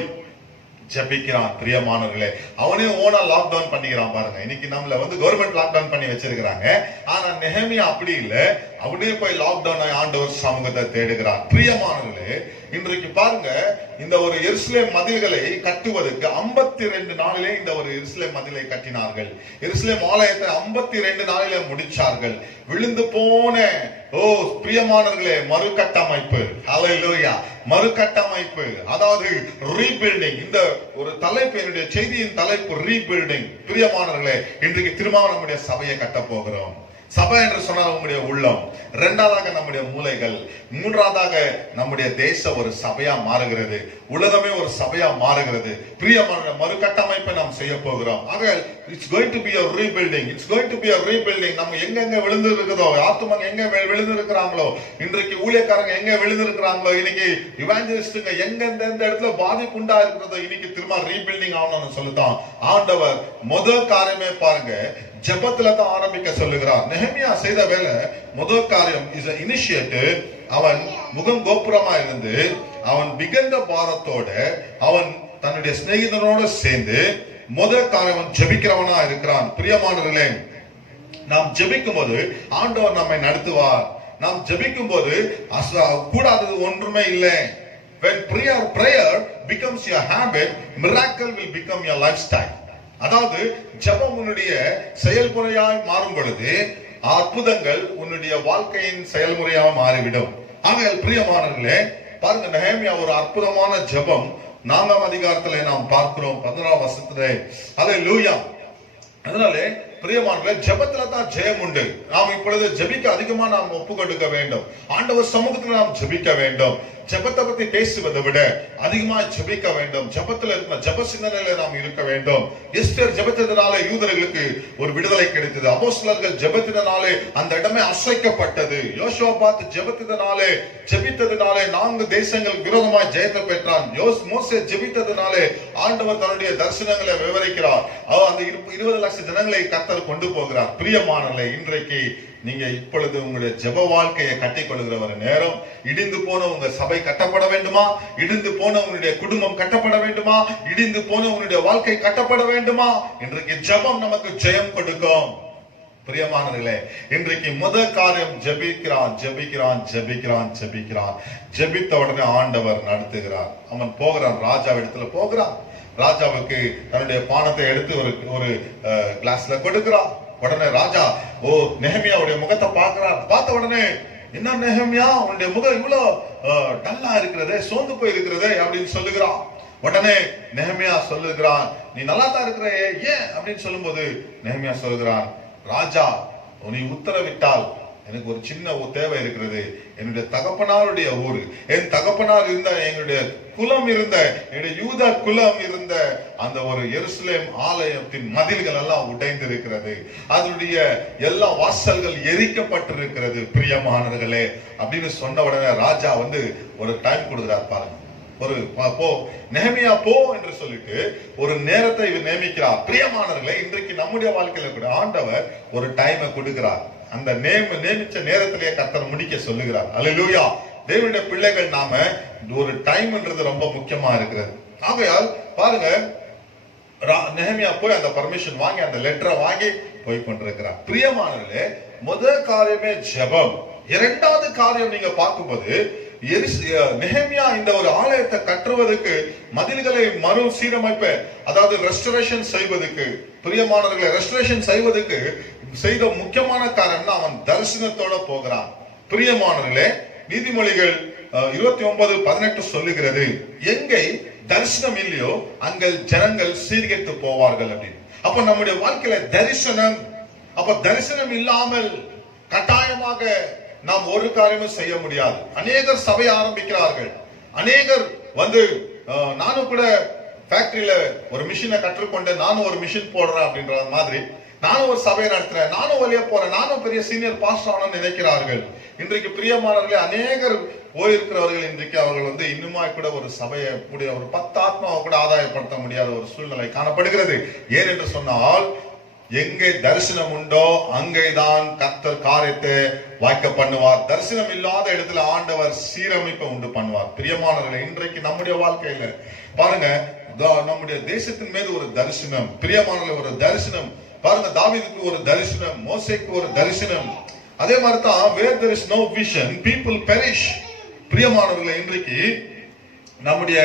ஜெபிக்கிறான். பிரியமானவர்களே, அவனே ஓனா லாக்டவுன் பண்ணிக்கிறான். பாருங்க, இன்னைக்கு நம்மள கவர்மெண்ட் லாக்டவுன் பண்ணி வச்சிருக்கிறாங்க. ஆனா நெகேமியா அப்படி இல்ல, அவனே போய் லாக்டவுன் ஆண்டவர் சமூகத்தை தேடுகிறான். பிரியமானவர்களே, இன்றைக்கு பாருங்க, இந்த ஒரு எருசலேம் மதில்களை கட்டுவதற்கு 52 நாளிலே இந்த ஒரு எருசலேம் மதிலை கட்டினார்கள். எருசலேம் ஆலயத்தை 52 நாளிலே முடிச்சார்கள். விழுந்து போன பிரியமானவர்களே, மறுகட்டமைப்பு. ஹல்லேலூயா, மறுகட்டமைப்பு, அதாவது ரீபில்டிங். இந்த ஒரு தலைப்பு, என்னுடைய செய்தியின் தலைப்பு ரீபில்டிங். பிரியமானவர்களே, இன்றைக்கு திரும்ப நம்முடைய சபையை கட்ட போகிறோம். சபை என்று சொன்னால் நம்முடைய உள்ளம், இரண்டாவதாக நம்முடைய மூளைகள், மூன்றாவதாக நம்முடைய தேசம் ஒரு சபையா மாறுகிறது, உலகமே ஒரு சபையா மாறுகிறது. பிரியமான மறுகட்டமைப்பை நாம் செய்ய போகிறோம். ஆக it's going to be a rebuilding, it's going to be a rebuilding. நம்ம எங்க விழுந்து இருக்குதோ, ஆத்துமாங்க எங்க விழுந்து இருக்கிறாங்களோ, இன்றைக்கு ஊழியக்காரங்க எங்க விழுந்து இருக்கிறாங்களோ, இன்னைக்கு இவாஞ்சலிஸ்டுங்க எங்க எந்த இடத்துல பாதிப்பு உண்டா இருக்கிறதோ, இன்னைக்கு திரும்ப ரீபில்டிங் ஆகணும்னு சொல்லித்தான் ஆண்டவர் முதல் காரியமே பாருங்க ஜெபத்துல தான் ஆரம்பிக்க சொல்லுகிறார். நெகேமியா செய்த வேலை முதல் காரியம் இஸ் a initiative. அவன் முகம் கோபுரமா இருந்து அவன் மிகுந்த பாரத்தோட அவன் தன்னுடைய சிநேகிதனோட சேர்ந்து முதல் காரியம் ஜெபிக்கிறவனா இருக்கிறான். பிரியமானவர்களே, நாம் ஜெபிக்கும் போது ஆண்டவர் நம்மை நடத்துவார். நாம் ஜெபிக்கும் போது கூடாதது ஒன்றுமே இல்லை. When prayer becomes your habit, miracle will become your lifestyle. அதாவது ஜெபம் உன்னுடைய செயல்முறையாய் மாறும் பொழுது அற்புதங்கள் உன்னுடைய வாழ்க்கையின் செயல்முறையாக மாறிவிடும். ஆகையால் பிரியமானவர்களே, பாருங்க, நெகேமியா ஒரு அற்புதமான ஜெபம் 4ஆம் அதிகாரத்திலே நாம் பார்க்கிறோம், 11ஆம் வசனத்திலே. ஹல்லேலூயா. அதனாலே பிரியமானவர்களே, ஜெபத்துல தான் ஜெயம் உண்டு. நாம் இப்பொழுது ஜெபிக்க அதிகமா நாம் ஒப்பு கொடுக்க வேண்டும். ஆண்டவர் சமூகத்தில் நாம் ஜெபிக்க வேண்டும். ஜெபத்தை பத்தி பேசுவதை விட அதிகமா ஜெபிக்க வேண்டும். ஜெபத்துல இருக்கிற ஜெப சிந்தனையில நாம் இருக்க வேண்டும். எஸ்தர் ஜெபத்தினாலே யூதர்களுக்கு ஒரு விடுதலை கிடைத்தது. அப்போஸ்தலர்கள் ஜெபத்தினாலே அந்த இடமே அசைக்கப்பட்டது. யோசுவா ஜெபித்ததினாலே 4 தேசங்கள் விரோதமாய் ஜெயத்தை பெற்றான். மோசே ஜெபித்ததினாலே ஆண்டவர் தன்னுடைய தரிசனங்களை விவரிக்கிறார். அந்த 20 லட்சம் ஜனங்களை கர்த்தர் கொண்டு போகிறார். பிரியமானவர்களே, இன்றைக்கு நீங்க இப்பொழுது உங்களுடைய ஜெப வாழ்க்கையை கட்டிக் கொள்கிற ஒரு நேரம். இடிந்து போன உங்க சபை கட்டப்பட வேண்டுமா? இடிந்து போன உங்களுடைய குடும்பம் கட்டப்பட வேண்டுமா? இடிந்து போன உங்களுடைய வாழ்க்கை கட்டப்பட வேண்டுமா? இன்றைக்கு ஜெபம் நமக்கு ஜெயம் கொடுக்கும். பிரியமானவர்களே, இன்றைக்கு முதல் காரியம் ஜெபிக்கிறான், ஜெபிக்கிறான், ஜெபிக்கிறான், ஜெபிக்கிறான். ஜெபித்த உடனே ஆண்டவர் நடத்துகிறார். அவன் போகிறான், ராஜா இடத்துல போகிறான். ராஜாவுக்கு தன்னுடைய பானத்தை எடுத்து ஒரு கிளாஸ்ல கொடுக்கிறான். உடனே ராஜா நெஹெமியாவுடைய முகத்தை பார்க்கிறார். பார்த்த உடனே, என்ன நெஹெமியா, உன்னுடைய முகம் இவ்வளவு டல்லா இருக்கிறதே, சோர்ந்து போய் இருக்கிறதே அப்படின்னு சொல்லுகிறான். உடனே நெஹெமியா சொல்லுகிறான், நீ நல்லா தான் இருக்கிற, ஏன் அப்படின்னு சொல்லும்போது நெஹெமியா சொல்லுகிறான், ராஜா நீ உத்தரவிட்டால் எனக்கு ஒரு சின்ன தேவை இருக்கிறது. என்னுடைய தகப்பனாருடைய ஊர், என் தகப்பனார் இருந்த, எங்களுடைய குலம் இருந்த, என்னுடைய யூத குலம் இருந்த அந்த ஒரு எருசலேம் ஆலயத்தின் மதில்கள் எல்லாம் உடைந்து இருக்கிறது, அதனுடைய எல்லா வாசல்கள் எரிக்கப்பட்டிருக்கிறது பிரியமானவர்களே அப்படின்னு சொன்ன உடனே ராஜா ஒரு டைம் கொடுக்கிறார் பாருங்க. நெஹெமியா போ என்று சொல்லிட்டு ஒரு நேரத்தை நியமிக்கிறார். பிரியமானவர்களே, இன்றைக்கு நம்முடைய வாழ்க்கையில கூட ஆண்டவர் ஒரு டைமை கொடுக்கிறார். அந்த நியமிச்ச நேரத்திலேயே கர்த்தர் முடிக்க சொல்லுகிறார். அல்லேலூயா. தேவனுடைய பிள்ளைகள் நாம ஒரு டைம்ன்றது ரொம்ப முக்கியமா இருக்கிறது. ஆகையால் பாருங்க, நெஹெமியா போய் அந்த பர்மிஷன் வாங்கி அந்த லெட்டரை வாங்கி போய் கொண்டிருக்கிறார். பிரியமானவர்களே, முதல் காரியமே ஜெபம். இரண்டாவது காரியம் நீங்க பார்க்கும்போது, நெஹெமியா இந்த ஒரு ஆலயத்தை கட்டுவதற்கு, மதில்களை மறு சீரமைப்ப, அதாவது ரெஸ்டரேஷன் செய்வதற்கு, பிரியமானவர்களை ரெஸ்டரேஷன் செய்வதற்கு செய்த முக்கியமான காரணம் அவன் தரிசனத்தோட போகிறான். பிரியமானவர்களே, நீதிமொழிகள் 29:18 சொல்லுகிறது, எங்கே தரிசனம் இல்லையோ அங்கே ஜனங்கள் சீர்கெட்டு போவார்கள் அப்படின்னு. அப்ப நம்முடைய வாழ்க்கையில தரிசனம், அப்ப தரிசனம் இல்லாமல் கட்டாயமாக நாம் ஒரு காரியமும் செய்ய முடியாது. அநேகர் சபை ஆரம்பிக்கிறார்கள். அநேகர் நானும் கூட ஃபேக்டரியில ஒரு மிஷினை கற்றுக்கொண்டு நானும் ஒரு மிஷின் போடுறேன் அப்படின்ற மாதிரி, நானும் ஒரு சபையை நடத்துறேன், நானும் வெளியே போறேன், நானும் பெரிய சீனியர் பாஸ்டர் ஆகணும்னு நினைக்கிறார்கள். இன்றைக்கு பிரியமானவர்களே, அநேகர் போயிருக்கிறவர்கள் இன்றைக்கு அவர்கள் இன்னுமா கூட ஒரு சபையை கூடிய ஒரு 10 ஆத்மாவை கூட ஆதாயப்படுத்த முடியாத ஒரு சூழ்நிலை காணப்படுகிறது. ஏன் என்று சொன்னால், எங்கே தரிசனம் உண்டோ அங்கேதான் கர்த்தர் காரியத்தை வாய்க்க பண்ணுவார். தரிசனம் இல்லாத இடத்துல ஆண்டவர் சீரமைப்பை உண்டு பண்ணுவார். பிரியமானவர்களே, இன்றைக்கு நம்முடைய வாழ்க்கையில பாருங்க, நம்முடைய தேசத்தின் மீது ஒரு தரிசனம், பிரியமானவர்களே ஒரு தரிசனம் பாருங்க. தாவீதுக்கு ஒரு தரிசனம், மோசேக்கு ஒரு தரிசனம். அதே மாதிரி தான், where there is no vision people perish. பிரியமானவர்களே, இன்றைக்கு நம்முடைய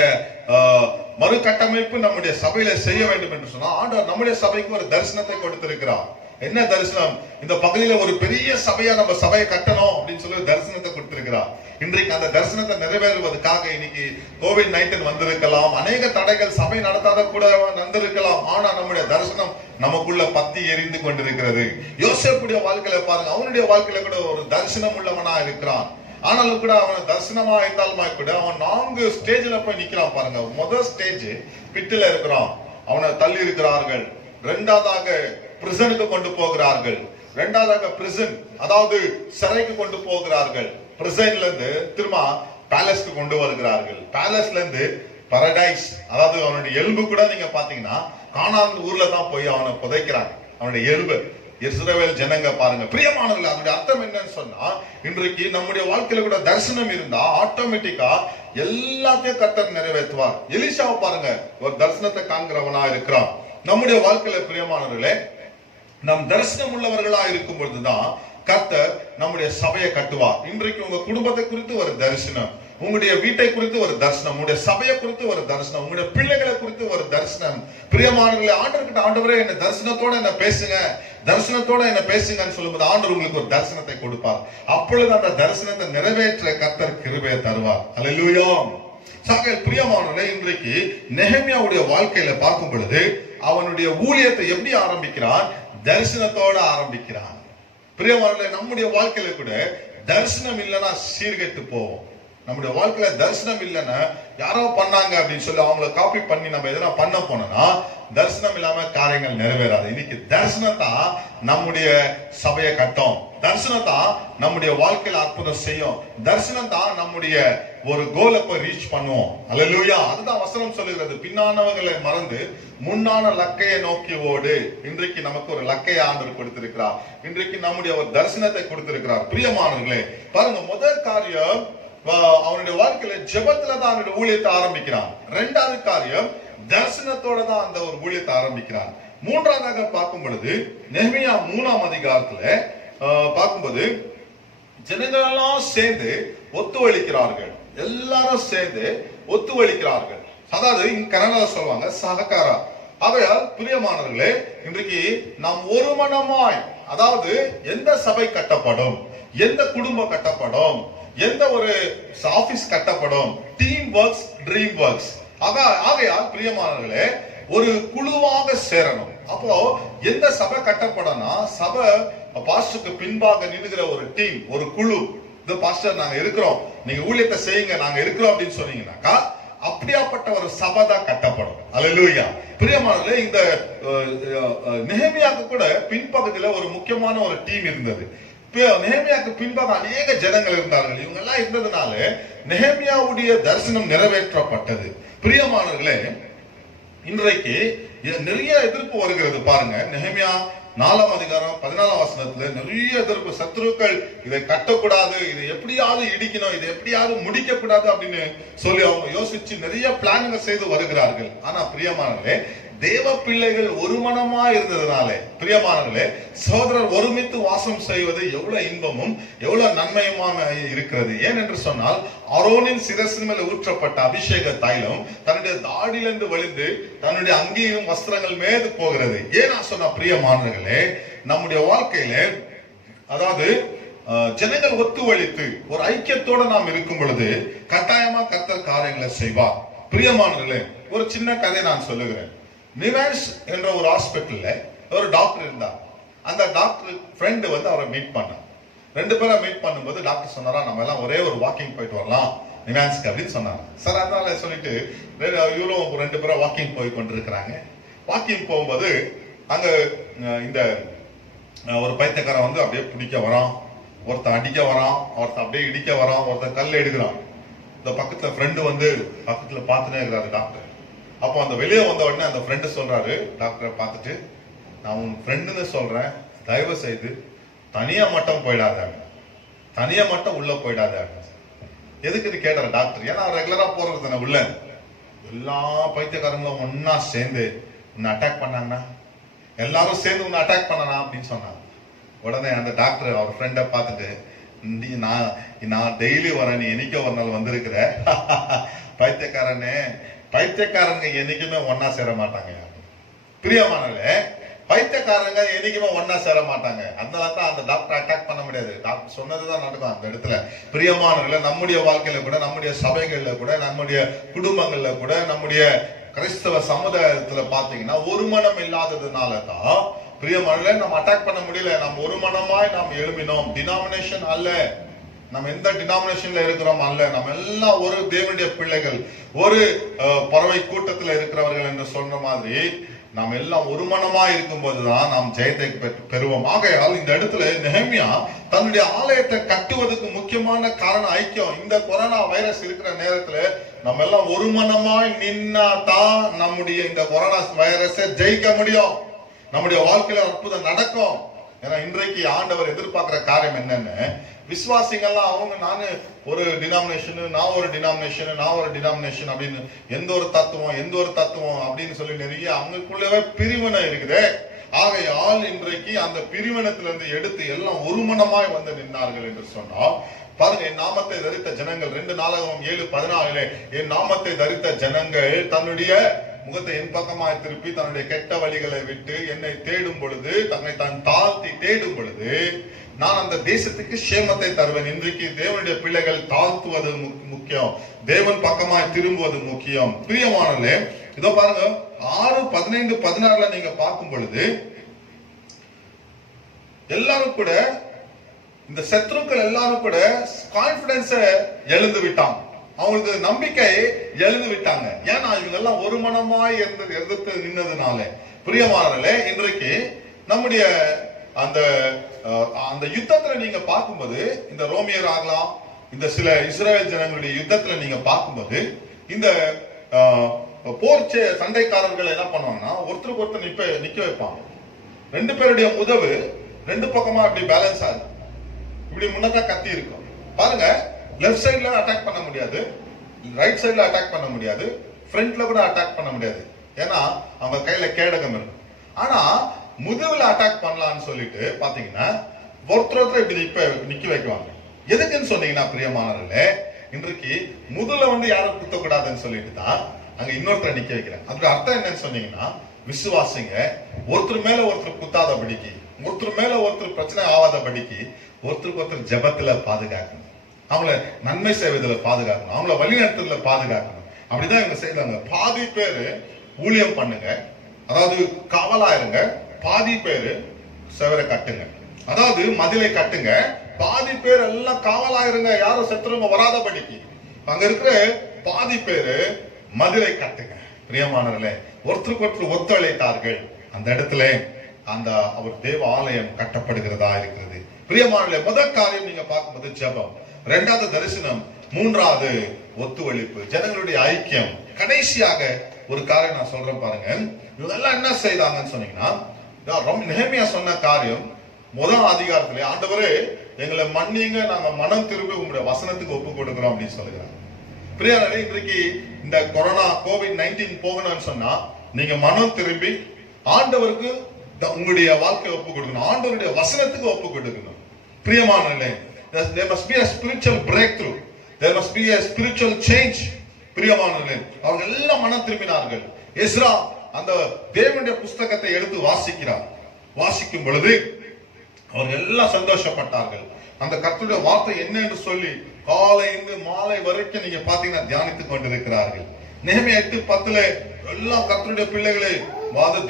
மறு கட்டமைப்பு நம்முடைய சபையில செய்ய வேண்டும் என்று சொன்னா, ஆண்டவர் நம்முடைய சபைக்கு ஒரு தரிசனத்தை கொடுத்திருக்கிறார். என்ன தரிசனம்? இந்த பகுதியில ஒரு பெரிய சபையா நம்ம சபையை கட்டணும் அப்படின்னு சொல்லி தரிசனத்தை கொடுத்திருக்கிறார். இன்றைக்கு அந்த தரிசனத்தை நிறைவேறுவதற்காக இன்னைக்கு COVID-19 வந்திருக்கலாம், அநேக தடைகள் சபை நடத்தாத கூட வந்திருக்கலாம். ஆனா நம்முடைய தரிசனம் நமக்குள்ள பத்தி எரிந்து கொண்டிருக்கிறது. யோசேப்புடைய வாழ்க்கையில பாருங்க, அவனுடைய வாழ்க்கையில கூட ஒரு தரிசனம் உள்ளவனா இருக்கிறான். ஆனாலும் கூட அவன் தரிசனமா இருந்தாலுமா கூட அவன் 4 ஸ்டேஜ்ல போய் நிக்கிறான் பாருங்க. முதல் ஸ்டேஜ் பிட்டில இருக்கிறான், அவனை தள்ளி இருக்கிறார்கள். இரண்டாவதாக பிரிசனுக்கு கொண்டு போகிறார்கள். இரண்டாவதாக பிரிசன், அதாவது சிறைக்கு கொண்டு போகிறார்கள். பிரிசன்ல இருந்து திரும்ப பேலஸ்க்கு கொண்டு வருகிறார்கள். பேலஸ்ல இருந்து பரடைஸ், அதாவது அவனுடைய எலும்பு கூட நீங்க பாத்தீங்கன்னா கானான் ஊர்ல தான் போய் அவனை புதைக்கிறாங்க, அவனுடைய எலும்பு. இஸ்ரவேல் ஜனங்க பாருங்க. பிரியமானவர்களே, அதனுடைய அர்த்தம் என்னன்னு சொன்னா, இன்றைக்கு நம்முடைய வாழ்க்கையில கூட தரிசனம் இருந்தா ஆட்டோமேட்டிக்கா எல்லாத்தையும் கர்த்தர் நிறைவேற்றுவார். எலிசாவை பாருங்க, ஒரு தரிசனத்தை காண்கிறவனா இருக்கிறான். நம்முடைய வாழ்க்கையில பிரியமானவர்களே, நம் தரிசனம் உள்ளவர்களா இருக்கும் பொழுதுதான் கர்த்தர் நம்முடைய சபையை கட்டுவார். இன்றைக்கு உங்க குடும்பத்தை குறித்து ஒரு தரிசனம், உங்களுடைய வீட்டை குறித்து ஒரு தரிசனம், உங்களுடைய சபையை குறித்து ஒரு தரிசனம், உங்களுடைய பிள்ளைகளை குறித்து ஒரு தரிசனம். பிரியமானவர்களே, ஆண்டவர்கிட்ட ஆண்டவரே என்ன தரிசனத்தோட என்ன பேசுங்க, தரிசனத்தோட என்ன பேசுங்கன்னு சொல்லும்போது ஆண்டவர் உங்களுக்கு ஒரு தரிசனத்தை கொடுப்பார். அப்பொழுது அந்த தரிசனத்தை நிறைவேற்ற கர்த்தர் கிருபையை தருவார். அல்லேலூயா. பிரியமானவர்களே, இன்றைக்கு நெஹெமியாவுடைய வாழ்க்கையில பார்க்கும் பொழுது அவனுடைய ஊழியத்தை எப்படி ஆரம்பிக்கிறான்? தரிசனத்தோட ஆரம்பிக்கிறான். பிரியமானவர்களே, நம்முடைய வாழ்க்கையில கூட தரிசனம் இல்லைன்னா சீர்கெட்டு போவோம். நம்முடைய வாழ்க்கையில தரிசனம் இல்லைன்னா யாரோ பண்ணாங்க அப்படின்னு சொல்லி அவங்கள காப்பி பண்ணி நம்ம எதனா பண்ண போனோம்னா தரிசனம் இல்லாம காரியங்கள் நிறைவேறாது. இன்னைக்கு தரிசனம் தான் நம்முடைய சபையை கட்டும், தரிசனம் தான் நம்முடைய வாழ்க்கையில அற்புதம் செய்யும், தரிசனம் தான் நம்முடைய ஒரு கோலை போய் ரீச் பண்ணுவோம். அல்லேலூயா. அதுதான் வசனம் சொல்லுகிறது, பின்னானவர்களை மறந்து முன்னான லக்கையை நோக்கி ஓடு. இன்றைக்கு நமக்கு ஒரு லக்கையை ஆண்டவர் கொடுத்திருக்கிறார். இன்றைக்கு நம்முடைய ஒரு தரிசனத்தை கொடுத்திருக்கிறார். பிரியமானவர்களே, பாருங்க, முதல் காரியம் அவனுடைய வாழ்க்கையில ஜெபத்துல தான் ஊழியத்தை ஆரம்பிக்கிறான். இரண்டாவது காரியம் தரிசனத்தோட தான் அந்த ஒரு ஊழியத்தை ஆரம்பிக்கிறான். மூன்றாவதாக பார்க்கும் பொழுது நெகேமியா 3ஆம் அதிகாரத்துல பார்க்கும்போது ஜனங்கள் எல்லாம் சேர்ந்து ஒத்துழைக்கிறார்கள். எல்லாரும் சேர்ந்து ஒத்துழைக்கிறார்கள். அதாவது இங்க கன்னடால சொல்லுவாங்க சககாரா. ஆகையால் பிரியமானவர்களே, இன்றைக்கு நாம் ஒரு மனமாய், அதாவது எந்த சபை கட்டப்படும், எந்த குடும்பம் கட்டப்படும், எந்த ஒரு ஆபீஸ் கட்டப்படும், டீம் ஒர்க்ஸ் ட்ரீம் ஒர்க்ஸ். ஆகையால் பிரியமானவர்களே, ஒரு குழுவாக சேரணும். அப்போ எந்த சபை கட்டப்படனா, சபை பாஸ்டருக்கு பின்பாக நின்னுகிற ஒரு டீம், ஒரு குழு. இந்த பாஸ்டர் நாங்க இருக்கிறோம், நீங்க ஊழியத்தை செய்யுங்க, நாங்க இருக்கிறோம் அப்படின்னு சொன்னீங்கன்னாக்கா அப்படியாப்பட்ட ஒரு சபை தான் கட்டப்படும். அல்லேலூயா. பிரியமானவர்களே, இந்த நெகேமியாவுக்கு கூட பின்பகுதியில ஒரு முக்கியமான ஒரு டீம் இருந்தது. நெகேமியாவுக்கு பின்பாக அநேக ஜனங்கள் இருந்தார்கள். இவங்க எல்லாம் இருந்ததுனால நெகேமியாவுடைய தரிசனம் நிறைவேற்றப்பட்டது. பிரியமானவர்களே, இன்றைக்கு நிறைய எதிர்ப்பு வருகிறது பாருங்க. நெகேமியா 4ஆம் அதிகாரம் 14ஆம் வசனத்துல நிறைய எதிர்ப்பு. சத்துருக்கள் இதை கட்டக்கூடாது, இதை எப்படியாவது இடிக்கணும், இதை எப்படியாவது முடிக்க கூடாது அப்படின்னு சொல்லி அவங்க யோசிச்சு நிறைய பிளான்கள் செய்து வருகிறார்கள். ஆனா பிரியமானவர்களே, தேவ பிள்ளைகள் ஒரு மனமா இருந்ததுனாலே, பிரியமானவர்களே, சகோதரர் ஒருமித்து வாசம் செய்வது எவ்வளவு இன்பமும் எவ்வளவு நன்மையுமாக இருக்கிறது. ஏன் என்று சொன்னால், ஆரோனின் சிரசின் மேல ஊற்றப்பட்ட அபிஷேக தைலம் தன்னுடைய தாடியிலிருந்து வழிந்து தன்னுடைய அங்கேயும் வஸ்திரங்கள் மேது போகிறது. ஏன் நான் சொன்ன பிரியமானவர்களே, நம்முடைய வாழ்க்கையில அதாவது ஜனங்கள் ஒத்துழைத்து ஒரு ஐக்கியத்தோட நாம் இருக்கும் பொழுது கட்டாயமா கர்த்தர் காரியங்களை செய்வார். பிரியமானவர்களே, ஒரு சின்ன கதை நான் சொல்லுகிறேன். நிவான்ஸ் என்ற ஒரு ஹாஸ்பிட்டல்ல ஒரு டாக்டர் இருந்தார். அந்த டாக்டர் ஃப்ரெண்டு வந்து அவரை மீட் பண்ணார். 2 பேரை மீட் பண்ணும்போது டாக்டர் சொன்னாரா, நம்ம எல்லாம் ஒரே ஒரு வாக்கிங் போயிட்டு வரலாம் நிவான்ஸ்க்கு அப்படின்னு சொன்னாங்க. சார் அதனால சொல்லிட்டு இவரும் 2 பேரும் வாக்கிங் போய் கொண்டிருக்கிறாங்க. வாக்கிங் போகும்போது அங்க இந்த ஒரு பைத்தியக்காரன் வந்து அப்படியே பிடிக்க வரான், ஒருத்தன் அடிக்க வரான், ஒருத்தன் அப்படியே இடிக்க வரான், ஒருத்தன் கல் எடுக்கிறான். இந்த பக்கத்துல ஃப்ரெண்டு வந்து பக்கத்துல பார்த்துட்டே இருக்கிறாரு டாக்டர். அப்போ அந்த வெளியே வந்த உடனே அந்த ஃப்ரெண்டு சொல்றாரு டாக்டரை பார்த்துட்டு, நான் உன் ஃப்ரெண்டுன்னு சொல்றேன், தயவு செய்து தனியா மட்டும் போயிடாத, தனியா மட்டும் உள்ள போயிடாத. எதுக்குன்னு கேட்டாரு டாக்டர். ஏன்னா ரெகுலரா போறது தானே உள்ள. எல்லா பைத்தியக்காரங்களும் ஒன்னா சேர்ந்து உன்னை அட்டாக் பண்ணாங்கன்னா, எல்லாரும் சேர்ந்து உன்னை அட்டாக் பண்ணனா அப்படின்னு சொன்னாங்க. உடனே அந்த டாக்டர் அவர் ஃப்ரெண்டை பார்த்துட்டு, நான் டெய்லி வரேன், நீ என்னைக்கோ ஒரு நாள் வந்திருக்கிற பைத்தியக்காரனே, பைத்தியக்காரங்க என்னைக்குமே ஒன்னா சேர மாட்டாங்க. பிரியமானவர்களே, பைத்தியக்காரங்க என்னைக்குமே ஒன்னா சேர மாட்டாங்க. அதனாலதான் அந்த டாக்டர் அட்டாக் பண்ண முடியாது. டாக்டர் சொன்னதுதான் நடக்கும் அந்த இடத்துல. பிரியமானவர்களே, நம்முடைய வாழ்க்கையில கூட, நம்முடைய சபைகள்ல கூட, நம்முடைய குடும்பங்கள்ல கூட, நம்முடைய கிறிஸ்தவ சமுதாயத்துல பாத்தீங்கன்னா ஒரு மனம் இல்லாததுனாலதான் பிரியமானவர்களே நம்ம அட்டாக் பண்ண முடியல. நம்ம ஒரு மனமாய் நாம் எழுப்பினோம். டினாமினேஷன் அல்ல, நம்ம எந்த டினாமினேஷன்ல இருக்கிறோம் அல்ல, நம்ம எல்லாம் ஒரு தேவனுடைய பிள்ளைகள், ஒரு பறவை கூட்டத்தில் இருக்கிறவர்கள் என்று சொல்ற மாதிரி நாம் எல்லாம் ஒரு மனமா இருக்கும் போதுதான் நாம் ஜெயத்தை பெறுவோம். ஆகையால் இந்த இடத்துல நெகேமியா தன்னுடைய ஆலயத்தை கட்டுவதற்கு முக்கியமான காரணம் ஐக்கியம். இந்த கொரோனா வைரஸ் இருக்கிற நேரத்துல நம்ம எல்லாம் ஒரு மனமாய் நின்னா தான் நம்முடைய இந்த கொரோனா வைரஸை ஜெயிக்க முடியும். நம்முடைய வாழ்க்கையில அற்புதம் நடக்கும். ஏன்னா இன்றைக்கு ஆண்டவர் எதிர்பார்க்கிற காரியம் என்னன்னு, விசுவாசிகள்லாம் அவங்க நானு ஒரு டினாமினேஷன், நான் ஒரு டினாமினேஷன், நான் ஒரு டினாமினேஷன் அப்படின்னு எந்த ஒரு தத்துவம் அப்படின்னு சொல்லி நிறைய அவங்களுக்குள்ளவே பிரிவினை இருக்குது. ஆகையால் இன்றைக்கு அந்த பிரிவினத்திலிருந்து எடுத்து எல்லாம் ஒரு மனமாய் வந்து நின்றார்கள் என்று சொன்னால் பாருங்க, என் நாமத்தை தரித்த ஜனங்கள் 2 நாளாகமம் 7:14 என் நாமத்தை தரித்த ஜனங்கள் தன்னுடைய முகத்தை என் பக்கமாய் திருப்பி தன்னுடைய கெட்ட வழிகளை விட்டு என்னை தேடும் பொழுது, தன்னை தான் தாழ்த்தி தேடும் பொழுது நான் அந்த தேசத்துக்கு சேமத்தை தருவேன். இன்றைக்கு தேவனுடைய பிள்ளைகள் தாழ்த்துவது முக்கியம், தேவன் பக்கமாய் திரும்புவது முக்கியம். பிரியமானவர்களே, இதோ பாருங்க 6:15-16 நீங்க பார்க்கும் பொழுது எல்லாரும் கூட, இந்த சத்துருக்கள் எல்லாரும் கூட கான்பிடன்ஸ எழுந்து விட்டாங்க, அவங்களுக்கு நம்பிக்கை எழுந்து விட்டாங்க. ஏன்னா இவங்க எல்லாம் ஒரு மனமாய் எதிர்த்து நின்னதுனால. பிரியமானவர்களே, இன்றைக்கு நம்முடைய அந்த யுத்தத்துல நீங்க பார்க்கும்போது, இந்த ரோமியர் ஆகலாம், இந்த சில இஸ்ரேல் ஜனங்களுடைய யுத்தத்துல நீங்க பார்க்கும்போது, இந்த போர் சண்டைக்காரர்கள் என்ன பண்ணுவாங்கன்னா ஒருத்தருக்கு ஒருத்தர் நிக்க வைப்பாங்க. 2 பேருடைய உதவு 2 பக்கமா அப்படி பேலன்ஸ் ஆகும். இப்படி முன்னக்கா கத்தி இருக்கும் பாருங்க. லெஃப்ட் சைட்ல அட்டாக் பண்ண முடியாது, ரைட் சைட்ல அட்டாக் பண்ண முடியாது, ஃப்ரண்ட்ல கூட அட்டாக் பண்ண முடியாது. ஏன்னா அவங்க கையில கேடகம் இருக்கும். ஆனா முதுகுல அட்டாக் பண்ணலாம்னு சொல்லிட்டு பாத்தீங்கன்னா ஒருத்தர் இப்படி நிக்க வைக்குவாங்க. எதுக்குன்னு சொன்னீங்கன்னா பிரியமானவர்களே, இன்றைக்கு முதல்ல வந்து யாரும் குத்தக்கூடாதுன்னு சொல்லிட்டு தான் அங்க இன்னொருத்தர் நிக்க வைக்கிறேன். அதோட அர்த்தம் என்னன்னு சொன்னீங்கன்னா, விசுவாசிங்க ஒருத்தர் மேல ஒருத்தர் குத்தாதபடிக்கு, ஒருத்தர் மேல ஒருத்தர் பிரச்சனை ஆகாதபடிக்கு ஒருத்தருக்கு ஒருத்தர் ஜெபத்துல பாதுகாக்கணும், அவங்கள நன்மை செய்வதில் பாதுகாக்கணும், அவங்கள வழிநடத்துறதுல பாதுகாக்கணும். அப்படிதான் இவங்க செய்தாங்க. பாதி பேரு ஊழியம் பண்ணுங்க, அதாவது காவலா இருங்க, பாதி பேரு செவரை கட்டுங்க, அதாவது மதிலை கட்டுங்க, பாதி பேர் எல்லாம் காவலா இருங்க, யாரும் செத்துறவங்க வராதபடிக்கு. அங்க இருக்கிற பாதி பேரு மதிலை கட்டுங்க. பிரியமானவர்களே, ஒருத்தருக்கு ஒருத்தர் ஒத்துழைத்தார்கள். அந்த இடத்துல அந்த அவர் தேவ ஆலயம் கட்டப்படுகிறதா இருக்கிறது. பிரியமானவர்களே, முதல் காரியம் நீங்க பார்க்கும்போது ஜெபம், இரண்டாவது தரிசனம், மூன்றாவது ஒத்துழைப்பு, ஜனங்களுடைய ஐக்கியம். கடைசியாக ஒரு காரியம் நான் சொல்றேன் பாருங்க. இதெல்லாம் என்ன செய்தாங்கன்னு சொன்னீங்கன்னா, நெகேமியா சொன்ன காரியம் முதல் அதிகாரத்திலே, ஆண்டவரே எங்களை மன்னிங்க, நாங்க மனம் திரும்பி உங்களுடைய வசனத்துக்கு ஒப்பு கொடுக்கிறோம் அப்படின்னு சொல்லுகிறாங்க. பிரியமானவர்களே, இன்றைக்கு இந்த கொரோனா COVID-19 போகணும்னு சொன்னா நீங்க மனம் திரும்பி ஆண்டவருக்கு உங்களுடைய வாழ்க்கையை ஒப்பு கொடுக்கணும், ஆண்டவருடைய வசனத்துக்கு ஒப்பு கொடுக்கணும். பிரியமானவர்களே, there must be a spiritual breakthrough, there must be a spiritual change. பிரியமானவர்களே, அவங்க எல்லாம் மனம் திரும்பினார்கள். எஸ்ரா அந்த தேவனுடைய புஸ்தகத்தை எடுத்து வாசிக்கும் பொழுது அவர்கள் எல்லாம் சந்தோஷப்பட்டார்கள். அந்த கர்த்தருடைய வார்த்தை என்ன என்று சொல்லி காலையிலிருந்து மாலை வரைக்கும் நீங்க பாத்தீங்கன்னா தியானித்துக் கொண்டிருக்கிறார்கள். நெகேமியா 8:10 எல்லாம் கர்த்தருடைய பிள்ளைகளை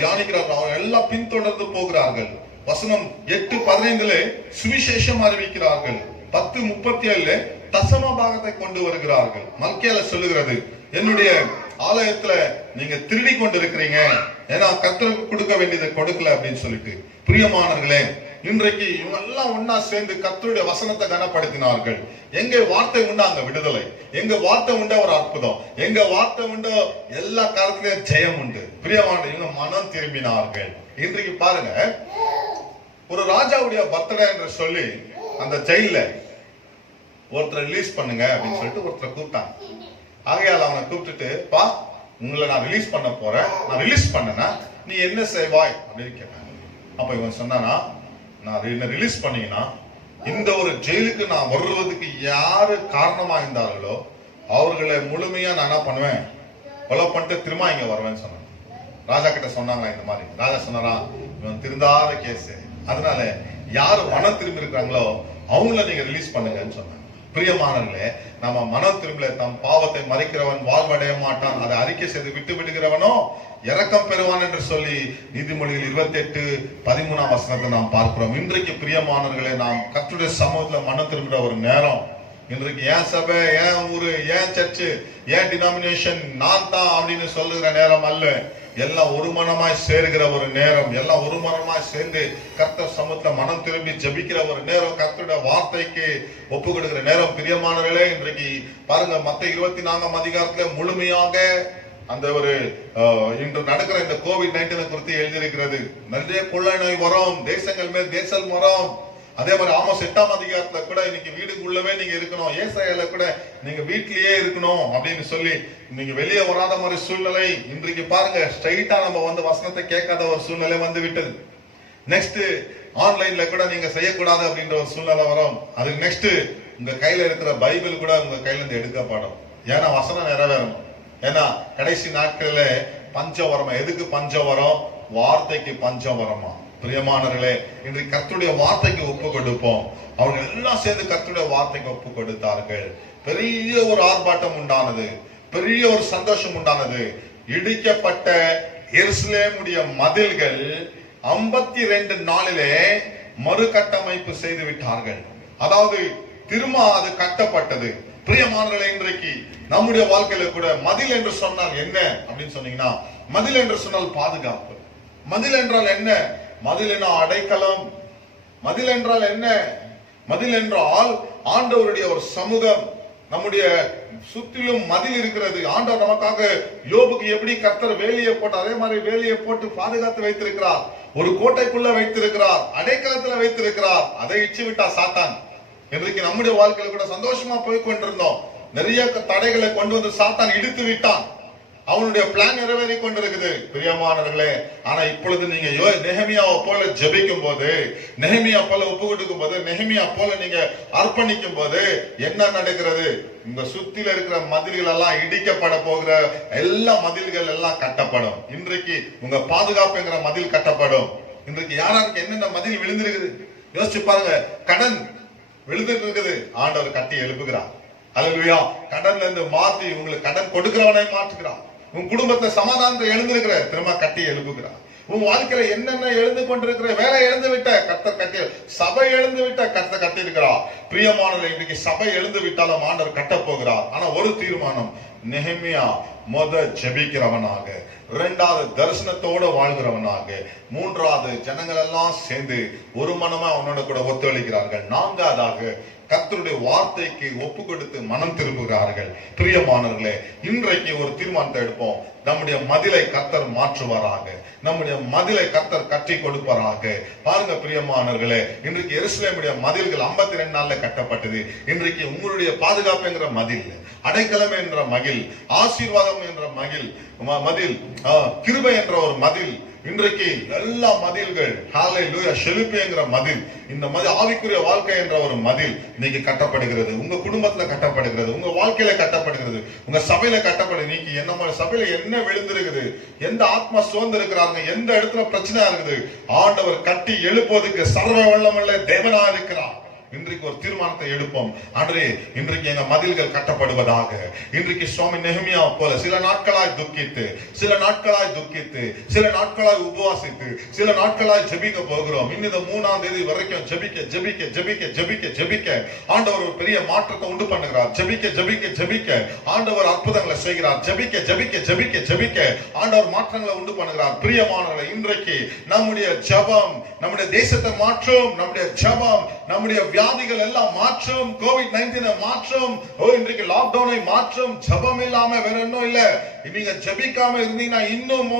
தியானிக்கிறார்கள், அவங்க எல்லாம் பின்தொடர்ந்து போகிறார்கள். வசனம் 8:15 சுவிசேஷம் அறிவிக்கிறார்கள். 10:37 தசம பாகத்தை கொண்டு வருகிறார்கள். மல்கியால சொல்லுகிறது, என்னுடைய ஆலயத்துல நீங்க திருடி கொண்டிருக்கிறீங்க, ஏன்னா கர்த்தருக்கு கொடுக்க வேண்டியதை கொடுக்கல அப்படின்னு சொல்லிட்டு. பிரியமானவர்களே, இன்றைக்கு இவங்க எல்லாம் ஒன்னா சேர்ந்து கர்த்தருடைய வசனத்தை கனப்படுத்தினார்கள். எங்க வார்த்தை உண்டா அங்க விடுதலை, எங்க வார்த்தை உண்டா ஒரு அற்புதம், எங்க வார்த்தை உண்டா எல்லா காலத்திலயும் ஜெயம் உண்டு. பிரியமானவர்களே, இவங்க மனம் திரும்பினார்கள். இன்றைக்கு பாருங்க, ஒரு ராஜாவுடைய பர்த்டே என்று சொல்லி அந்த ஜெயில ஒருத்தர் ரிலீஸ் பண்ணுங்க அப்படின்னு சொல்லிட்டு ஒருத்தரை கூப்பிட்டாங்க. ஆகையால் அவனை கூப்பிட்டுட்டு, பா உங்களை நான் ரிலீஸ் பண்ண போறேன், நான் ரிலீஸ் பண்ணனா நீ என்ன செய்வாய் அப்படின்னு கேட்டாங்க. அப்ப இவன் சொன்னானா, நான் என்ன ரிலீஸ் பண்ணீங்கன்னா இந்த ஒரு ஜெயிலுக்கு நான் வருவதுக்கு யாரு காரணமா இருந்தார்களோ அவர்களை முழுமையா நான் என்ன பண்ணுவேன், கொலை பண்ணிட்டு திரும்ப இங்க வருவேன்னு சொன்னாங்க. ராஜா கிட்ட சொன்னாங்க இந்த மாதிரி. ராஜா சொன்னாரா, இவன் திருந்தாத கேஸ், அதனால யாரு மனம் திரும்பி இருக்கிறாங்களோ அவங்கள நீங்க ரிலீஸ் பண்ணுங்கன்னு சொன்னாங்க. பிரியமானவர்களே, நம்ம மனம் திரும்பல, தம் பாவத்தை மறைக்கிறவன் வாழ்வடைய மாட்டான், அதை அறிக்கை செய்து விட்டு விடுகிறவனோ இரக்கம் பெறுவான் என்று சொல்லி நீதிமொழிகள் 28:13 வசனத்தை நாம் பார்க்கிறோம். இன்றைக்கு பிரியமானவர்களே, நாம் கர்த்தருடைய சமூகத்துல மனம் திரும்புற ஒரு நேரம். இன்றைக்கு ஏன் சபை, ஏன் ஊரு, ஏன் சர்ச்சு, ஏன் டினாமினேஷன், நான் தான் அப்படின்னு சொல்லுகிற நேரம் அல்ல. எல்லாம் ஒரு மனமாய் சேருகிற ஒரு நேரம், எல்லாம் ஒரு மனமாய் சேர்ந்து கர்த்தர் சமூகத்துல மனம் திரும்பி ஜெபிக்கிற ஒரு நேரம், கர்த்தருடைய வார்த்தைக்கு ஒப்பு கொடுக்கிற நேரம். பிரியமானவர்களே, இன்றைக்கு பாருங்க, மத்தேயு 24 அதிகாரத்துல முழுமையாக அந்த ஒரு இன்று நடக்கிற இந்த COVID-19 குறித்து எழுதியிருக்கிறது. நிறைய கொள்ளை நோய் வரும், தேசங்கள் மேல் தேசம் வரும். அதே மாதிரி ஆமோஸ் 8 அதிகாரத்துல கூட இன்னைக்கு வீடுக்குள்ளவே நீங்க இருக்கணும், ஏசாயால கூட நீங்க வீட்டிலேயே இருக்கணும் அப்படின்னு சொல்லி நீங்க வெளியே வராத மாதிரி சூழ்நிலை. இன்றைக்கு பாருங்க, ஸ்ட்ரைட்டா நம்ம வந்து வசனத்தை கேட்காத ஒரு சூழ்நிலை வந்து விட்டது. நெக்ஸ்ட் ஆன்லைன்ல கூட நீங்க செய்யக்கூடாது அப்படின்ற ஒரு சூழ்நிலை வரும். அதுக்கு நெக்ஸ்ட் உங்க கையில இருக்கிற பைபிள் கூட உங்க கையில இருந்து எடுக்கப்படும். ஏன்னா வசனம் நிறைவேறணும். ஏன்னா கடைசி நாட்கள்ல பஞ்சம் வரமா. எதுக்கு பஞ்சம் வரும்? வார்த்தைக்கு பஞ்சம் வரமா. பிரியமானவர்களே, இன்றைக்கு கர்த்தருடைய வார்த்தைக்கு ஒப்பு கொடுப்போம். அவர்கள் எல்லாம் சேர்ந்து கர்த்தருடைய வார்த்தைக்கு ஒப்பு கொடுத்தார்கள். பெரிய ஒரு ஆர்ப்பாட்டம் உண்டானது, பெரிய ஒரு சந்தோஷம் உண்டானது. இடிக்கப்பட்ட எருசலேமுடைய மதில்கள் 52 நாளிலே மறுகட்டமைப்பு செய்து விட்டார்கள். அதாவது திரும்ப அது கட்டப்பட்டது. பிரியமானவர்களே, இன்றைக்கு நம்முடைய வாழ்க்கையில கூட மதில் என்று சொன்னால் என்ன அப்படின்னு சொன்னீங்கன்னா, மதில் என்று சொன்னால் பாதுகாப்பு. மதில் என்றால் என்ன? மதில் என்ன? அடைக்கலம். மதில் என்றால் என்ன? மதில் என்றால் ஆண்டவருடைய ஒரு சமூகம். நம்முடைய சுற்றிலும் மதில் இருக்கிறது. ஆண்டவர் நமக்காக யோபுக்கு எப்படி கர்த்தர் வேலியை போட்டு, அதே மாதிரி வேலியை போட்டு பாதுகாத்து வைத்திருக்கிறார். ஒரு கோட்டைக்குள்ள வைத்திருக்கிறார், அடைக்கலத்துல வைத்திருக்கிறார். அதை இச்சு விட்டா சாத்தான். இன்றைக்கு நம்முடைய வாழ்க்கையில கூட சந்தோஷமா போய் கொண்டிருந்தோம், நிறைய தடைகளை கொண்டு வந்து சாத்தான் இடித்து விட்டான். அவனுடைய பிளான் நிறைவேறி கொண்டிருக்குது பிரியமானவர்களே. ஆனா இப்பொழுது நீங்க நெகமியாவை போல ஜெபிக்கும் போது, நெகமியா போல ஒப்பு கொடுக்கும் போது, நெகமியா போல நீங்க அர்ப்பணிக்கும் போது என்ன நடக்கிறது? உங்க சுத்தில இருக்கிற மதில்கள் எல்லாம் இடிக்கப்பட போகிற எல்லா மதில்கள் எல்லாம் கட்டப்படும். இன்றைக்கு உங்க பாதுகாப்புங்கிற மதில் கட்டப்படும். இன்றைக்கு யாராருக்கு என்னென்ன மதில் விழுந்திருக்குது யோசிச்சு பாருங்க. கடன் விழுந்துட்டு இருக்குது, ஆண்டவர் கட்டி எழுப்புகிறார். அல்லேலூயா. கடன்ல இருந்து மாத்தி உங்களுக்கு கடன் கொடுக்கிறவனை மாற்றுகிறார். உன் குடும்பத்தை சமாதானத்தை எழுந்திருக்கிற திரும்ப கட்டி எழுப்புகிறார். உன் வாழ்க்கையில என்னென்ன எழுந்து கொண்டிருக்கிற வேலை எழுந்து விட்ட கர்த்தர் கட்டி, சபை எழுந்து விட்ட கர்த்தர் கட்டி இருக்கிறார். பிரியமானவர்களே, இன்னைக்கு சபை எழுந்து விட்டாலும் ஆண்டவர் கட்ட போகிறார். ஆனா ஒரு தீர்மானம், நெகமியா ஜெபிக்கிறவனாக, இரண்டாவது தரிசனத்தோட வாழ்கிறவனாக, மூன்றாவது ஜனங்கள் எல்லாம் சேர்ந்து ஒரு மனமா அவனோட கூட ஒத்துழைக்கிறார்கள், நான்காவதாக கர்த்தருடைய வார்த்தைக்கு ஒப்பு கொடுத்து மனம் திரும்புகிறார்கள். பிரியமானவர்களே, இன்றைக்கு ஒரு தீர்மானத்தை எடுப்போம். நம்முடைய மதிலை கர்த்தர் மாற்றுவாராக, நம்முடைய மதிலை கர்த்தர் கட்டி கொடுப்பாராக. பாருங்க பிரியமானவர்களே, இன்றைக்கு எருசலேமுடைய மதில்கள் 52 நாள்ல கட்டப்பட்டது. இன்றைக்கு உங்களுடைய பாதுகாப்புங்கிற மதில், அடைக்கலம் என்ற மகிழ், ஆசீர்வாதம் என்ற மதில், கிருபை என்ற ஒரு மதில், இன்றைக்கு எல்லா மதில்கள், ஹalleluya, செழிப்புங்கிற மதில், இந்த மதில் ஆவிக்குரிய வாழ்க்கை என்ற ஒரு மதில் இன்னைக்கு கட்டப்படுகிறது. உங்க குடும்பத்துல கட்டப்படுகிறது, உங்க வாழ்க்கையில கட்டப்படுகிறது, உங்க சபையில கட்டப்படுது. இன்னைக்கு என்ன சபையில என்ன விழுந்திருக்குது, எந்த ஆத்மா சோர்ந்து இருக்கிறாங்க, எந்த இடத்துல பிரச்சனையா இருக்குது, ஆண்டவர் கட்டி எழுப்போதுக்கு சர்வ வல்லமையுள்ள தேவனா இருக்கிறார். இன்றைக்கு ஒரு தீர்மானத்தை எடுப்போம். ஆண்டவரே, இன்றைக்கு எங்க மதில்கள் கட்டப்படுவதாக. இன்றைக்கு சுவாமி நெகமியா போல சில நாட்களாய் துக்கித்து, சில நாட்களாய் உபவாசித்து, சில நாட்களாய் ஜெபிக்க போகிறோம். இன்னும் 3ஆம் தேதி வரைக்கும் ஜெபிக்க ஆண்டவர் ஒரு பெரிய மாற்றத்தை உண்டு பண்ணுகிறார். ஜெபிக்க ஆண்டவர் அற்புதங்களை செய்கிறார். ஜெபிக்க ஆண்டவர் மாற்றங்களை உண்டு பண்ணுகிறார். பிரியமானவர்களே, இன்றைக்கு நம்முடைய ஜெபம் நம்முடைய தேசத்தை மாற்றும், நம்முடைய ஜெபம் நம்முடைய வியாதிகள் எல்லாம் மாற்றும், கோவிட்-19 மாற்றும், இன்றைக்கு லாக்டவுனை மாற்றும். ஜெபம் இல்லாம வேற ஒன்றும் இல்ல. நீங்க ஜெபிக்காம இருந்தீங்கன்னா இன்னும்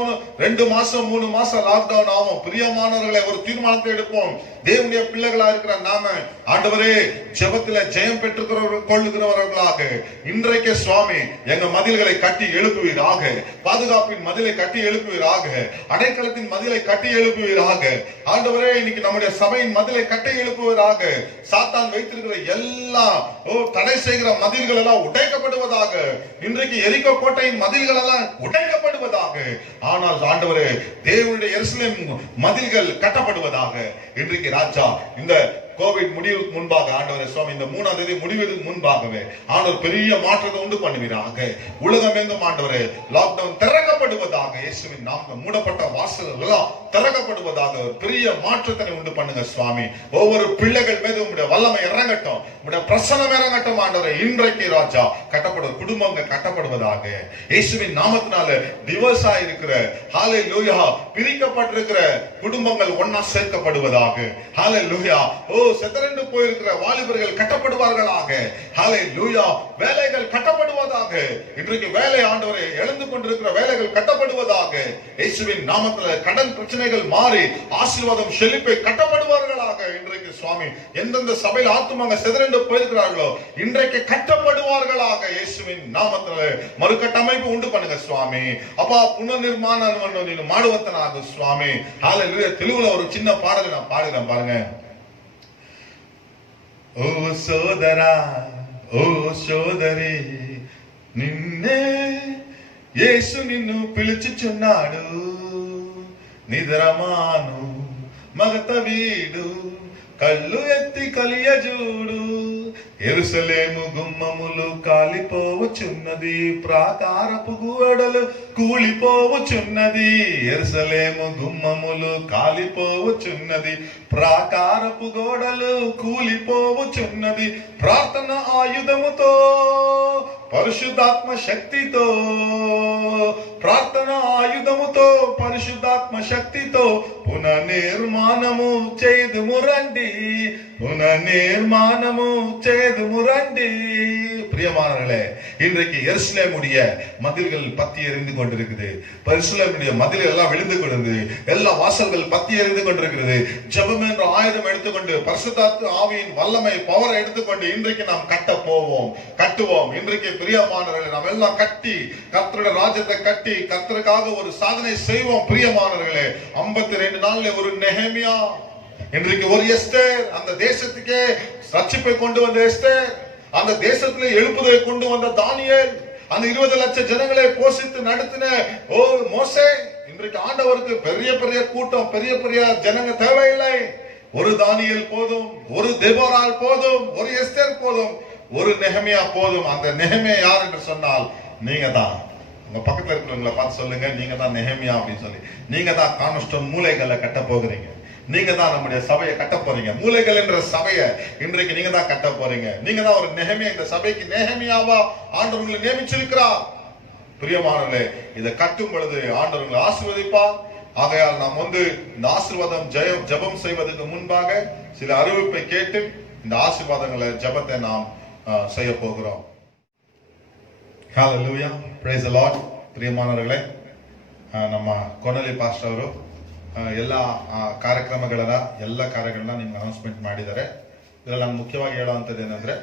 2 மாசம் 3 மாசம் லாக்டவுன் ஆகும். பிரியமானவர்களை, ஒரு தீர்மானத்தை எடுப்போம். தேவனுடைய பிள்ளைகளா இருக்கிற நாம, ஆண்டவரே, ஜெபத்தில ஜெயம் பெற்றுக் கொள்ளுகிறவர்களாக இன்றைக்கு சுவாமி எங்க மதில்களை கட்டி எழுப்புவீராக, பாதுகாப்பின் மதிலை கட்டி எழுப்புவீராக, அடைக்கலத்தின் மதிலை கட்டி எழுப்புவீராக. ஆண்டவரே, இன்னைக்கு நம்முடைய சபையின் மதிலை கட்டி எழுப்புவீராக. சாத்தான் வைத்திருக்கிற எல்லா தடை செய்கிற மதில்கள் எல்லாம் உடைக்கப்படுவதாக. இன்றைக்கு எரிகோ கோட்டையின் மதில்கள் எல்லாம் உடைக்கப்படுவதாக. ஆனால் ஆண்டவரே, தேவனுடைய எருசலேம் மதில்கள் கட்டப்படுவதாக. இன்றைக்கு ராஜா, இந்த கோவிட் முடிவுக்கு முன்பாக ஆண்டவரே சுவாமி, இந்த 3ஆம் தேதி முடிவதற்கு முன்பாகவே ஆண்டவர் பெரிய மாற்றத்தை உண்டு பண்ணுவீராக. உலகம் எங்கும் ஆண்டவரே லாக்டவுன் திறக்கப்படுவதாக. இயேசுவின் நாமத்தில் மூடப்பட்ட வாசல்கள் எல்லாம் திறக்கப்படுவதாக. பெரிய மாற்றத்தை உண்டு பண்ணுங்க சுவாமி. ஒவ்வொரு பிள்ளைகள் மீது உங்களுடைய வல்லமை இறங்கட்டும், உங்களுடைய பிரசன்னம் இறங்கட்டும் ஆண்டவரே. இன்றைக்கு ராஜா கட்டப்படுவது, குடும்பங்கள் கட்டப்படுவதாக. இயேசுவின் நாமத்தினால டிவோர்ஸ் ஆயிருக்கிற, ஹalleluya, பிரிக்கப்பட்டிருக்கிற குடும்பங்கள் ஒன்னா சேர்க்கப்படுவதாக. ஹalleluya. செதறண்டு போயிருக்கிற வாலிபர்கள் கட்டப்படுவார்களாக. ஹalleluya. வேலைகள் கட்டப்படுவதாக. இன்றைக்கு வேலை ஆண்டவரே, எழுந்து கொண்டிருக்கிற வேலைகள் கட்டப்படுவதாக. இயேசுவின் நாமத்தில் கடன் பிரச்சனைகள் மாறி ஆசீர்வாதம் செழிப்பை கட்டப்படுவார்களாக. இன்றைக்கு சுவாமி, எந்தெந்த சபையில் ஆத்துமாங்க செதறண்டு போயிருக்கிறார்களோ இன்றைக்கு கட்டப்படுவார்களாக. இயேசுவின் நாமத்தில் மறுகட்டமைப்பு உண்டு பண்ணுங்க சுவாமி. அப்பா, புனர்நிர்மாணம் மாடுவத்தனாக சுவாமி. ஹalleluya. தெலுங்குல ஒரு சின்ன பாடலை நான் பாடுகிறேன் பாருங்க. ఓ సోదరా, ఓ సోదరి, నిన్నే యేసు నిన్ను పిలుచుచున్నాడు. నిద్రమాను మగత వీడు, కళ్ళు ఎత్తి కలియజూడు. ఎరుసలేము గుమ్మములు కాలిపోవచున్నది, ప్రాకారపు గోడలు కూలిపోవచున్నది. ఎరుసలేము గుమ్మములు కాలిపోవచున్నది, ప్రాకారపు గోడలు కూలిపోవచున్నది. ప్రార్థన ఆయుధముతో, పరిశుద్ధాత్మ శక్తితో, ప్రార్థన ఆయుధముతో, పరిశుద్ధాత్మ శక్తితో పునర్నిర్మాణము చేదుము రండి, పునర్నిర్మాణము చేదుము రండి. பிரியமானவர்களே, இன்றைக்கு எருசலேமுடைய மதில்கள் பத்தி எரிந்து கொண்டிருக்குது. எருசலேமுடைய மதில் எல்லாம் விழுந்து கொண்டிருக்குது. எல்லா வாசல்கள் பத்தி எரிந்து கொண்டிருக்கிறது. ஜெபம் என்ற ஆயுதம் எடுத்துக்கொண்டு பரிசுத்த ஆவியின் வல்லமை பவரை எடுத்துக்கொண்டு இன்றைக்கு நாம் கட்டுவோம். இன்றைக்கு பிரியமானவர்களே, நாம் எல்லாம் கட்டி கர்த்தருடைய ராஜ்யத்தை கட்டி கர்த்தருக்காக ஒரு சாதனை செய்வோம். பிரியமானவர்களே, 52 நாள்ல ஒரு நெகேமியா, இன்றைக்கு ஒரு எஸ்தேர், அந்த தேசத்துக்கே ரட்சிப்பை கொண்டு வந்த எஸ்தேர், அந்த தேசத்திலே எழுப்புதலை கொண்டு வந்த தானியேல், அந்த 20 லட்சம் ஜனங்களை போஷித்து நடத்தின மோசே. இன்றைக்கு ஆண்டவருக்கு பெரிய பெரிய கூட்டம், பெரிய பெரிய ஜனங்க தேவையில்லை. ஒரு தானியேல் போதும், ஒரு தெபோராள் போதும், ஒரு எஸ்தேர் போதும், ஒரு நெகேமியா போதும். அந்த நெகேமியா யார் என்று சொன்னால் நீங்க தான். உங்க பக்கத்துல இருக்கிறவங்களை பார்த்து சொல்லுங்க, நீங்க தான் நெகேமியா அப்படின்னு சொல்லி. நீங்க தான் கார்னர்ஸ்டோன் மூலைகளை கட்ட போகிறீங்க. நீங்க தான் நம்முடைய சபையை கட்ட போறீங்க. மூலைகள் என்ற சபையை இன்றைக்கு நீங்க தான் கட்ட போறீங்க. நீங்க தான் ஒரு நெகேமியா. இந்த சபைக்கு நெகேமியாவா ஆண்டவர் உங்களை நியமிச்சிருக்கிறார். பிரியமானவர்களே, இதை கட்டும் பொழுது ஆண்டவர் உங்களை ஆசீர்வதிப்பார். ஆகையால் நாம் இந்த ஆசீர்வாதம் ஜெபம் செய்வதற்கு முன்பாக சில அறிவிப்பை கேட்டு இந்த ஆசீர்வாதங்களை ஜெபத்தை நாம் செய்ய போகிறோம். ஹalleluya, praise the Lord. ಪ್ರಿಯಮಾನವர்களே, ನಮ್ಮ ಕೊನಲಿ ಪಾಸ್ಟರ್ ಅವರು ಎಲ್ಲ ಕಾರ್ಯಕ್ರಮಗಳನ್ನ ನಿಮ್ಗೆ ಅನೌನ್ಸ್ಮೆಂಟ್ ಮಾಡಿದ್ದಾರೆ. ಇದರಲ್ಲಿ ನಾನು ಮುಖ್ಯವಾಗಿ ಹೇಳುವಂಥದ್ದು ಏನಂದ್ರೆ,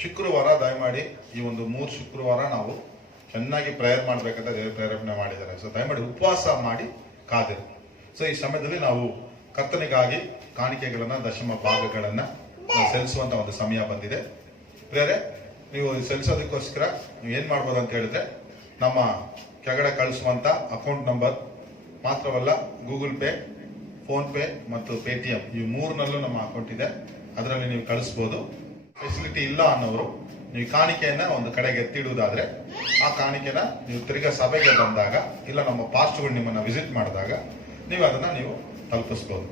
ಶುಕ್ರವಾರ ದಯಮಾಡಿ ಈ ಒಂದು 3 ಶುಕ್ರವಾರ ನಾವು ಚೆನ್ನಾಗಿ ಪ್ರೇಯರ್ ಮಾಡ್ಬೇಕಂತ ದೇವರು ಪ್ರೇರೇಪಣೆ ಮಾಡಿದ್ದಾರೆ. ಸೊ ದಯಮಾಡಿ ಉಪವಾಸ ಮಾಡಿ ಕಾದಿರಿ. ಸೊ ಈ ಸಮಯದಲ್ಲಿ ನಾವು ಕರ್ತನಿಗಾಗಿ ಕಾಣಿಕೆಗಳನ್ನ, ದಶಮ ಭಾಗಗಳನ್ನ ಸಲ್ಲಿಸುವಂತ ಒಂದು ಸಮಯ ಬಂದಿದೆ. ಬೇರೆ ನೀವು ಸಲ್ಲಿಸೋದಕ್ಕೋಸ್ಕರ ನೀವು ಏನ್ ಮಾಡ್ಬೋದು ಅಂತ ಹೇಳಿದ್ರೆ, ನಮ್ಮ ಕೆಳಗಡೆ ಕಳಿಸುವಂತ ಅಕೌಂಟ್ ನಂಬರ್ ಮಾತ್ರವಲ್ಲ, ಗೂಗಲ್ ಪೇ, ಫೋನ್ ಪೇ ಮತ್ತು ಪೇಟಿಎಂ ಈ 3ನಲ್ಲೂ ನಮ್ಮ ಅಕೌಂಟ್ ಇದೆ. ಅದರಲ್ಲಿ ನೀವು ಕಳಿಸ್ಬೋದು. ಫೆಸಿಲಿಟಿ ಇಲ್ಲ ಅನ್ನೋರು ನೀವು ಕಾಣಿಕೆಯನ್ನ ಒಂದು ಕಡೆಗೆ ಎತ್ತಿಡುವುದಾದ್ರೆ ಆ ಕಾಣಿಕೆನ ನೀವು ತಿರ್ಗಾ ಸಭೆಗೆ ಬಂದಾಗ ಇಲ್ಲ ನಮ್ಮ ಪಾಸ್ಟ್ಗಳು ನಿಮ್ಮನ್ನ ವಿಸಿಟ್ ಮಾಡಿದಾಗ ನೀವು ಅದನ್ನ ನೀವು ತಲುಪಿಸ್ಬೋದು.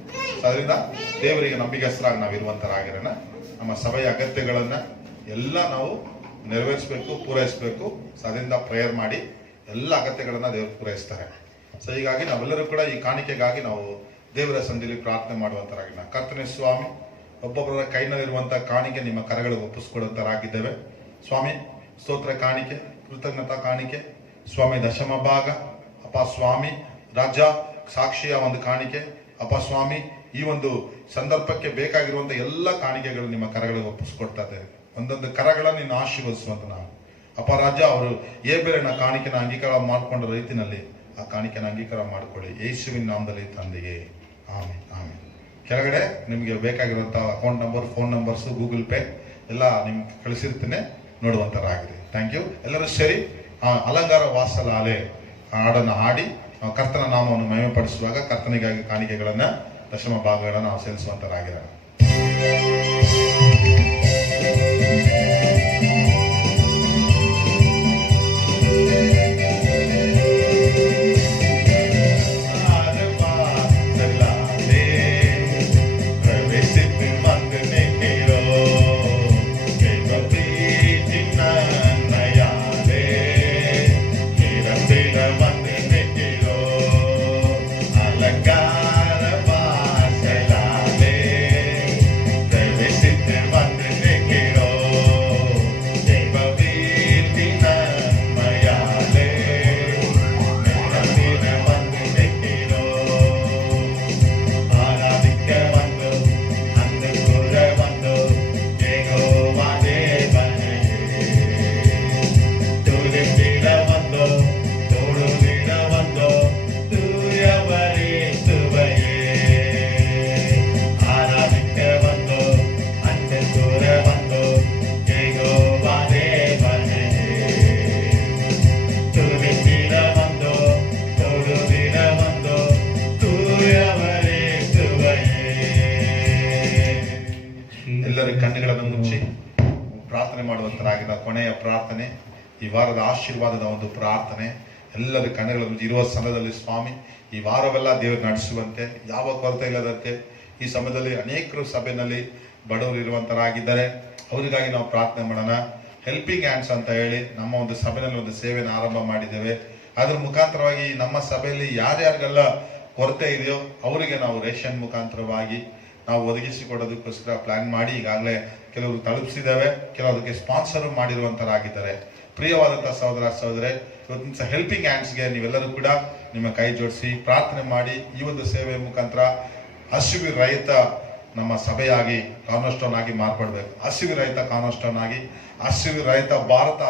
ಅದರಿಂದ ದೇವರಿಗೆ ನಂಬಿಕಸ್ಥರಾಗಿ ನಾವು ಇರುವಂತರಾಗಿರೋಣ. ನಮ್ಮ ಸಭೆಯ ಅಗತ್ಯಗಳನ್ನ ಎಲ್ಲ ನಾವು ನೆರವೇರಿಸಬೇಕು, ಪೂರೈಸಬೇಕು. ಅದರಿಂದ ಪ್ರೇಯರ್ ಮಾಡಿ ಎಲ್ಲ ಅಗತ್ಯಗಳನ್ನ ದೇವರು ಪೂರೈಸ್ತಾರೆ. ಸೊ ಹೀಗಾಗಿ ನಾವೆಲ್ಲರೂ ಕೂಡ ಈ ಕಾಣಿಕೆಗಾಗಿ ನಾವು ದೇವರ ಸಂಧಿಯಲ್ಲಿ ಪ್ರಾರ್ಥನೆ ಮಾಡುವಂತರಾಗಿಲ್ಲ. ಕರ್ತನೇ ಸ್ವಾಮಿ, ಒಬ್ಬೊಬ್ಬರ ಕೈನಲ್ಲಿರುವಂತಹ ಕಾಣಿಕೆ ನಿಮ್ಮ ಕರಗಳಿಗೆ ಒಪ್ಪಿಸಿಕೊಡುವಂತರಾಗಿದ್ದೇವೆ. ಸ್ವಾಮಿ, ಸ್ತೋತ್ರ ಕಾಣಿಕೆ, ಕೃತಜ್ಞತಾ ಕಾಣಿಕೆ, ಸ್ವಾಮಿ ದಶಮ ಭಾಗ, ಅಪ್ಪ ಸ್ವಾಮಿ ರಾಜ್ಯ ಸಾಕ್ಷಿಯ ಒಂದು ಕಾಣಿಕೆ, ಅಪ್ಪ ಸ್ವಾಮಿ ಈ ಒಂದು ಸಂದರ್ಭಕ್ಕೆ ಬೇಕಾಗಿರುವಂತ ಎಲ್ಲ ಕಾಣಿಕೆಗಳು ನಿಮ್ಮ ಕರಗಳಿಗೆ ಒಪ್ಪಿಸಿಕೊಡ್ತಾ ಇದ್ದೇವೆ. ಒಂದೊಂದು ಕರಗಳನ್ನು ನೀನು ಆಶೀರ್ವದಿಸುವಂತ ನಾವು ಅಪ್ಪ ರಾಜ, ಅವರು ಏಬೇರಿನ ಕಾಣಿಕೆನ ಅಂಗೀಕಾರ ಮಾಡಿಕೊಂಡ ರೀತಿಯಲ್ಲಿ ಆ ಕಾಣಿಕೆನ ಅಂಗೀಕಾರ ಮಾಡಿಕೊಳ್ಳಿ. ಯೇಸುವಿನ ನಾಮದಲ್ಲಿ ತಂದೆಗೆ ಆಮೆನ್, ಆಮೆನ್. ಕೆಳಗಡೆ ನಿಮಗೆ ಬೇಕಾಗಿರುವಂತಹ account number, phone numbers, Google pay ಎಲ್ಲ ನಿಮ್ಗೆ ಕಳಿಸಿರ್ತೇನೆ, ನೋಡುವಂತರಾಗಿದೆ. Thank you. ಎಲ್ಲರೂ ಸೇರಿ ಅಲಂಕಾರ ವಾಸಲಾಲೆ ಹಾಡನ್ನು ಹಾಡಿ ನಾವು ಕರ್ತನ ನಾಮವನ್ನು ಮಹಿಮೆಪಡಿಸುವಾಗ ಕರ್ತನಿಗಾಗಿ ಕಾಣಿಕೆಗಳನ್ನ, ದಶಮ ಭಾಗಗಳನ್ನ ನಾವು ಸಲ್ಲಿಸುವಂತರಾಗಿರೋಣ. ಕಣ್ಣುಗಳನ್ನು ಮುಚ್ಚಿ ಪ್ರಾರ್ಥನೆ ಮಾಡುವಂತರಾಗಿದ್ದ ಕೊನೆಯ ಪ್ರಾರ್ಥನೆ, ಈ ವಾರದ ಆಶೀರ್ವಾದದ ಒಂದು ಪ್ರಾರ್ಥನೆ. ಎಲ್ಲರೂ ಕಣ್ಣುಗಳನ್ನು ಮುಚ್ಚಿ ಇರುವ ಸಮಯದಲ್ಲಿ ಸ್ವಾಮಿ, ಈ ವಾರವೆಲ್ಲ ದೇವರು ನಡೆಸುವಂತೆ, ಯಾವ ಕೊರತೆ ಇಲ್ಲದಂತೆ. ಈ ಸಮಯದಲ್ಲಿ ಅನೇಕರು ಸಭೆಯಲ್ಲಿ ಬಡವರು ಇರುವಂತರಾಗಿದ್ದಾರೆ. ಅವರಿಗಾಗಿ ನಾವು ಪ್ರಾರ್ಥನೆ ಮಾಡೋಣ. ಹೆಲ್ಪಿಂಗ್ ಹ್ಯಾಂಡ್ಸ್ ಅಂತ ಹೇಳಿ ನಮ್ಮ ಒಂದು ಸಭೆಯಲ್ಲಿ ಒಂದು ಸೇವೆಯನ್ನು ಆರಂಭ ಮಾಡಿದ್ದೇವೆ. ಅದ್ರ ಮುಖಾಂತರವಾಗಿ ನಮ್ಮ ಸಭೆಯಲ್ಲಿ ಯಾರ್ಯಾರಿಗೆಲ್ಲ ಕೊರತೆ ಇದೆಯೋ ಅವರಿಗೆ ನಾವು ರೇಷನ್ ಮುಖಾಂತರವಾಗಿ ನಾವು ಒದಗಿಸಿಕೊಡೋದಕ್ಕೋಸ್ಕರ ಪ್ಲಾನ್ ಮಾಡಿ ಈಗಾಗಲೇ ಕೆಲವರು ತಲುಪಿಸಿದ್ದೇವೆ, ಕೆಲವರಿಗೆ ಸ್ಪಾನ್ಸರ್ ಮಾಡಿರುವಂತರಾಗಿದ್ದಾರೆ. ಪ್ರಿಯವಾದಂತಹ ಸಹೋದರ ಸಹೋದರೇ, ಇವತ್ತಿನ ಹೆಲ್ಪಿಂಗ್ ಹ್ಯಾಂಡ್ಸ್ಗೆ ನೀವೆಲ್ಲರೂ ಕೂಡ ನಿಮ್ಮ ಕೈ ಜೋಡಿಸಿ ಪ್ರಾರ್ಥನೆ ಮಾಡಿ ಈ ಒಂದು ಸೇವೆಯ ಮುಖಾಂತರ ಹಸಿವು ರಹಿತ ನಮ್ಮ ಸಭೆಯಾಗಿ ಕಾರ್ನರ್ಸ್ಟೋನ್ ಆಗಿ ಮಾರ್ಪಡ್ಬೇಕು. ಹಸಿವು ರಹಿತ ಕಾರ್ನರ್ಸ್ಟೋನ್ ಆಗಿ, ಹಸಿವು ರಹಿತ ಭಾರತ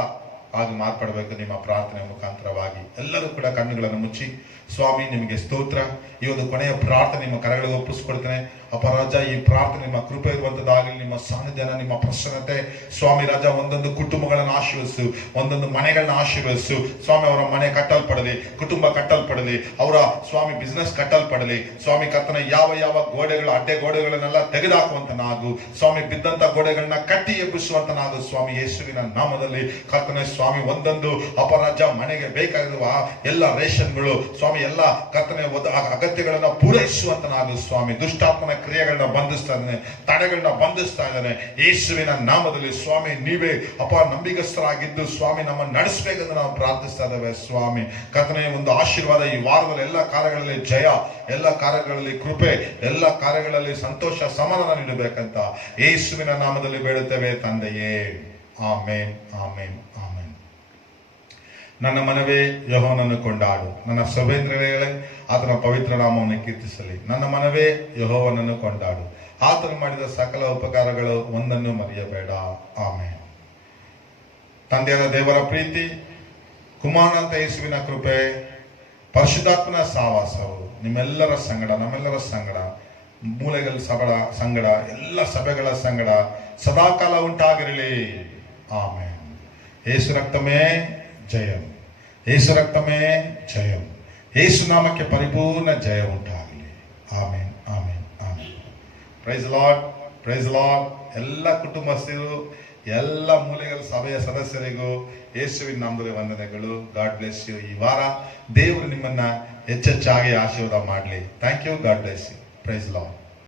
ಆಗಿ ಮಾರ್ಪಡಬೇಕು ನಿಮ್ಮ ಪ್ರಾರ್ಥನೆ ಮುಖಾಂತರವಾಗಿ. ಎಲ್ಲರೂ ಕೂಡ ಕಣ್ಣುಗಳನ್ನು ಮುಚ್ಚಿ, ಸ್ವಾಮಿ ನಿಮಗೆ ಸ್ತೋತ್ರ. ಈ ಒಂದು ಕೊನೆಯ ಪ್ರಾರ್ಥನೆ ನಿಮ್ಮ ಕರಗಳಿಗೆ ಒಪ್ಪಿಸ್ಕೊಳ್ತೇನೆ. ಅಪರಾಜ, ಈ ಪ್ರಾರ್ಥನೆ ನಿಮ್ಮ ಕೃಪೆ ಇರುವಂತದ್ದಾಗಲಿ, ನಿಮ್ಮ ಸಾನ್ನಿಧ್ಯನ, ನಿಮ್ಮ ಪ್ರಸನ್ನತೆ ಸ್ವಾಮಿ ರಾಜ, ಒಂದೊಂದು ಕುಟುಂಬಗಳನ್ನು ಆಶೀರ್ವದಿಸು, ಒಂದೊಂದು ಮನೆಗಳನ್ನ ಆಶೀರ್ವದಿಸು ಸ್ವಾಮಿ. ಅವರ ಮನೆ ಕಟ್ಟಲ್ಪಡಲಿ, ಕುಟುಂಬ ಕಟ್ಟಲ್ಪಡಲಿ, ಅವರ ಸ್ವಾಮಿ ಬಿಸ್ನೆಸ್ ಕಟ್ಟಲ್ಪಡಲಿ ಸ್ವಾಮಿ. ಕರ್ತನೆ, ಯಾವ ಯಾವ ಗೋಡೆಗಳು, ಅಡ್ಡೆ ಗೋಡೆಗಳನ್ನೆಲ್ಲ ತೆಗೆದುಹಾಕುವಂತನಾಗು ಸ್ವಾಮಿ. ಬಿದ್ದಂತ ಗೋಡೆಗಳನ್ನ ಕಟ್ಟಿ ಎಬ್ಬಿಸುವಂತನಾಗು ಸ್ವಾಮಿ, ಯೇಸುವಿನ ನಾಮದಲ್ಲಿ. ಕರ್ತನೆ ಸ್ವಾಮಿ, ಒಂದೊಂದು ಅಪರಾಜ ಮನೆಗೆ ಬೇಕಾಗಿರುವ ಎಲ್ಲ ರೇಷನ್ಗಳು ಸ್ವಾಮಿ, ಎಲ್ಲ ಕರ್ತನೆ ಅಗತ್ಯಗಳನ್ನ ಪೂರೈಸುವಂತನಾಗು ಸ್ವಾಮಿ. ದುಷ್ಟಾತ್ಮನ ಕ್ರಿಯೆಗಳನ್ನ ಬಂಧಿಸ್ತಾ ಇದ್ದಾನೆ, ತಡೆಗಳನ್ನ ಬಂಧಿಸ್ತಾ ಇದ್ದಾನೆ ಯೇಸುವಿನ ನಾಮದಲ್ಲಿ ಸ್ವಾಮಿ. ನೀವೇ ನಂಬಿಗಸ್ಥರಾಗಿದ್ದು ಸ್ವಾಮಿ ನಮ್ಮನ್ನು ನಡೆಸಬೇಕೆಂದು ನಾವು ಪ್ರಾರ್ಥಿಸ್ತಾ ಇದ್ದೇವೆ ಸ್ವಾಮಿ. ಕರ್ತನೆ, ಒಂದು ಆಶೀರ್ವಾದ ಈ ವಾರದಲ್ಲಿ ಎಲ್ಲ ಕಾರ್ಯಗಳಲ್ಲಿ ಜಯ, ಎಲ್ಲ ಕಾರ್ಯಗಳಲ್ಲಿ ಕೃಪೆ, ಎಲ್ಲ ಕಾರ್ಯಗಳಲ್ಲಿ ಸಂತೋಷ, ಸಮಾಧಾನ ನೀಡಬೇಕಂತ ಯೇಸುವಿನ ನಾಮದಲ್ಲಿ ಬೇಡುತ್ತೇವೆ ತಂದೆಯೇ. ಆಮೇನ್, ಆಮೇನ್, ಆಮೇನ್. ನನ್ನ ಮನವೇ ಯೆಹೋವನನ್ನು ಕೊಂಡಾಡು, ನನ್ನ ಸಭೇಂದ್ರಗಳೇ ಆತನ ಪವಿತ್ರ ನಾಮವನ್ನು ಕೀರ್ತಿಸಲಿ. ನನ್ನ ಮನವೇ ಯೆಹೋವನನ್ನು ಕೊಂಡಾಡು, ಆತನು ಮಾಡಿದ ಸಕಲ ಉಪಕಾರಗಳು ಒಂದನ್ನು ಮರೆಯಬೇಡ. ಆಮೇನ್. ತಂದೆಯಾದ ದೇವರ ಪ್ರೀತಿ, ಕುಮಾರನಂತ ಯೇಸುವಿನ ಕೃಪೆ, ಪರಿಶುದ್ಧಾತ್ಮನ ಸಹವಾಸವು ನಿಮ್ಮೆಲ್ಲರ ಸಂಗಡ, ನಮ್ಮೆಲ್ಲರ ಸಂಗಡ, ಮೂಲೆಗಳ ಸಂಗಡ, ಎಲ್ಲ ಸಭೆಗಳ ಸಂಗಡ ಸದಾಕಾಲ ಉಂಟಾಗಿರಲಿ. ಆಮೇನ್. ಯೇಸು ರಕ್ತಮೇ ಜಯಂ, ಯೇಸು ರಕ್ತಮೇ ಜಯಂ. ಯೇಸು ನಾಮಕ್ಕೆ ಪರಿಪೂರ್ಣ ಜಯ ಉಂಟಾಗಲಿ. Amen, amen, amen. Praise Lord, praise Lord. ಎಲ್ಲ ಕುಟುಂಬಸ್ಥರು, ಎಲ್ಲ ಮೂಲೆಗಳ ಸಭೆಯ ಸದಸ್ಯರಿಗೂ ಯೇಸುವಿನ ನಾಮದಲ್ಲಿ ವಂದನೆಗಳು. God bless you. ಈ ವಾರ ದೇವರು ನಿಮ್ಮನ್ನ ಹೆಚ್ಚೆಚ್ಚಾಗಿ ಆಶೀರ್ವಾದ ಮಾಡಲಿ. Thank you. God bless you. Praise lord.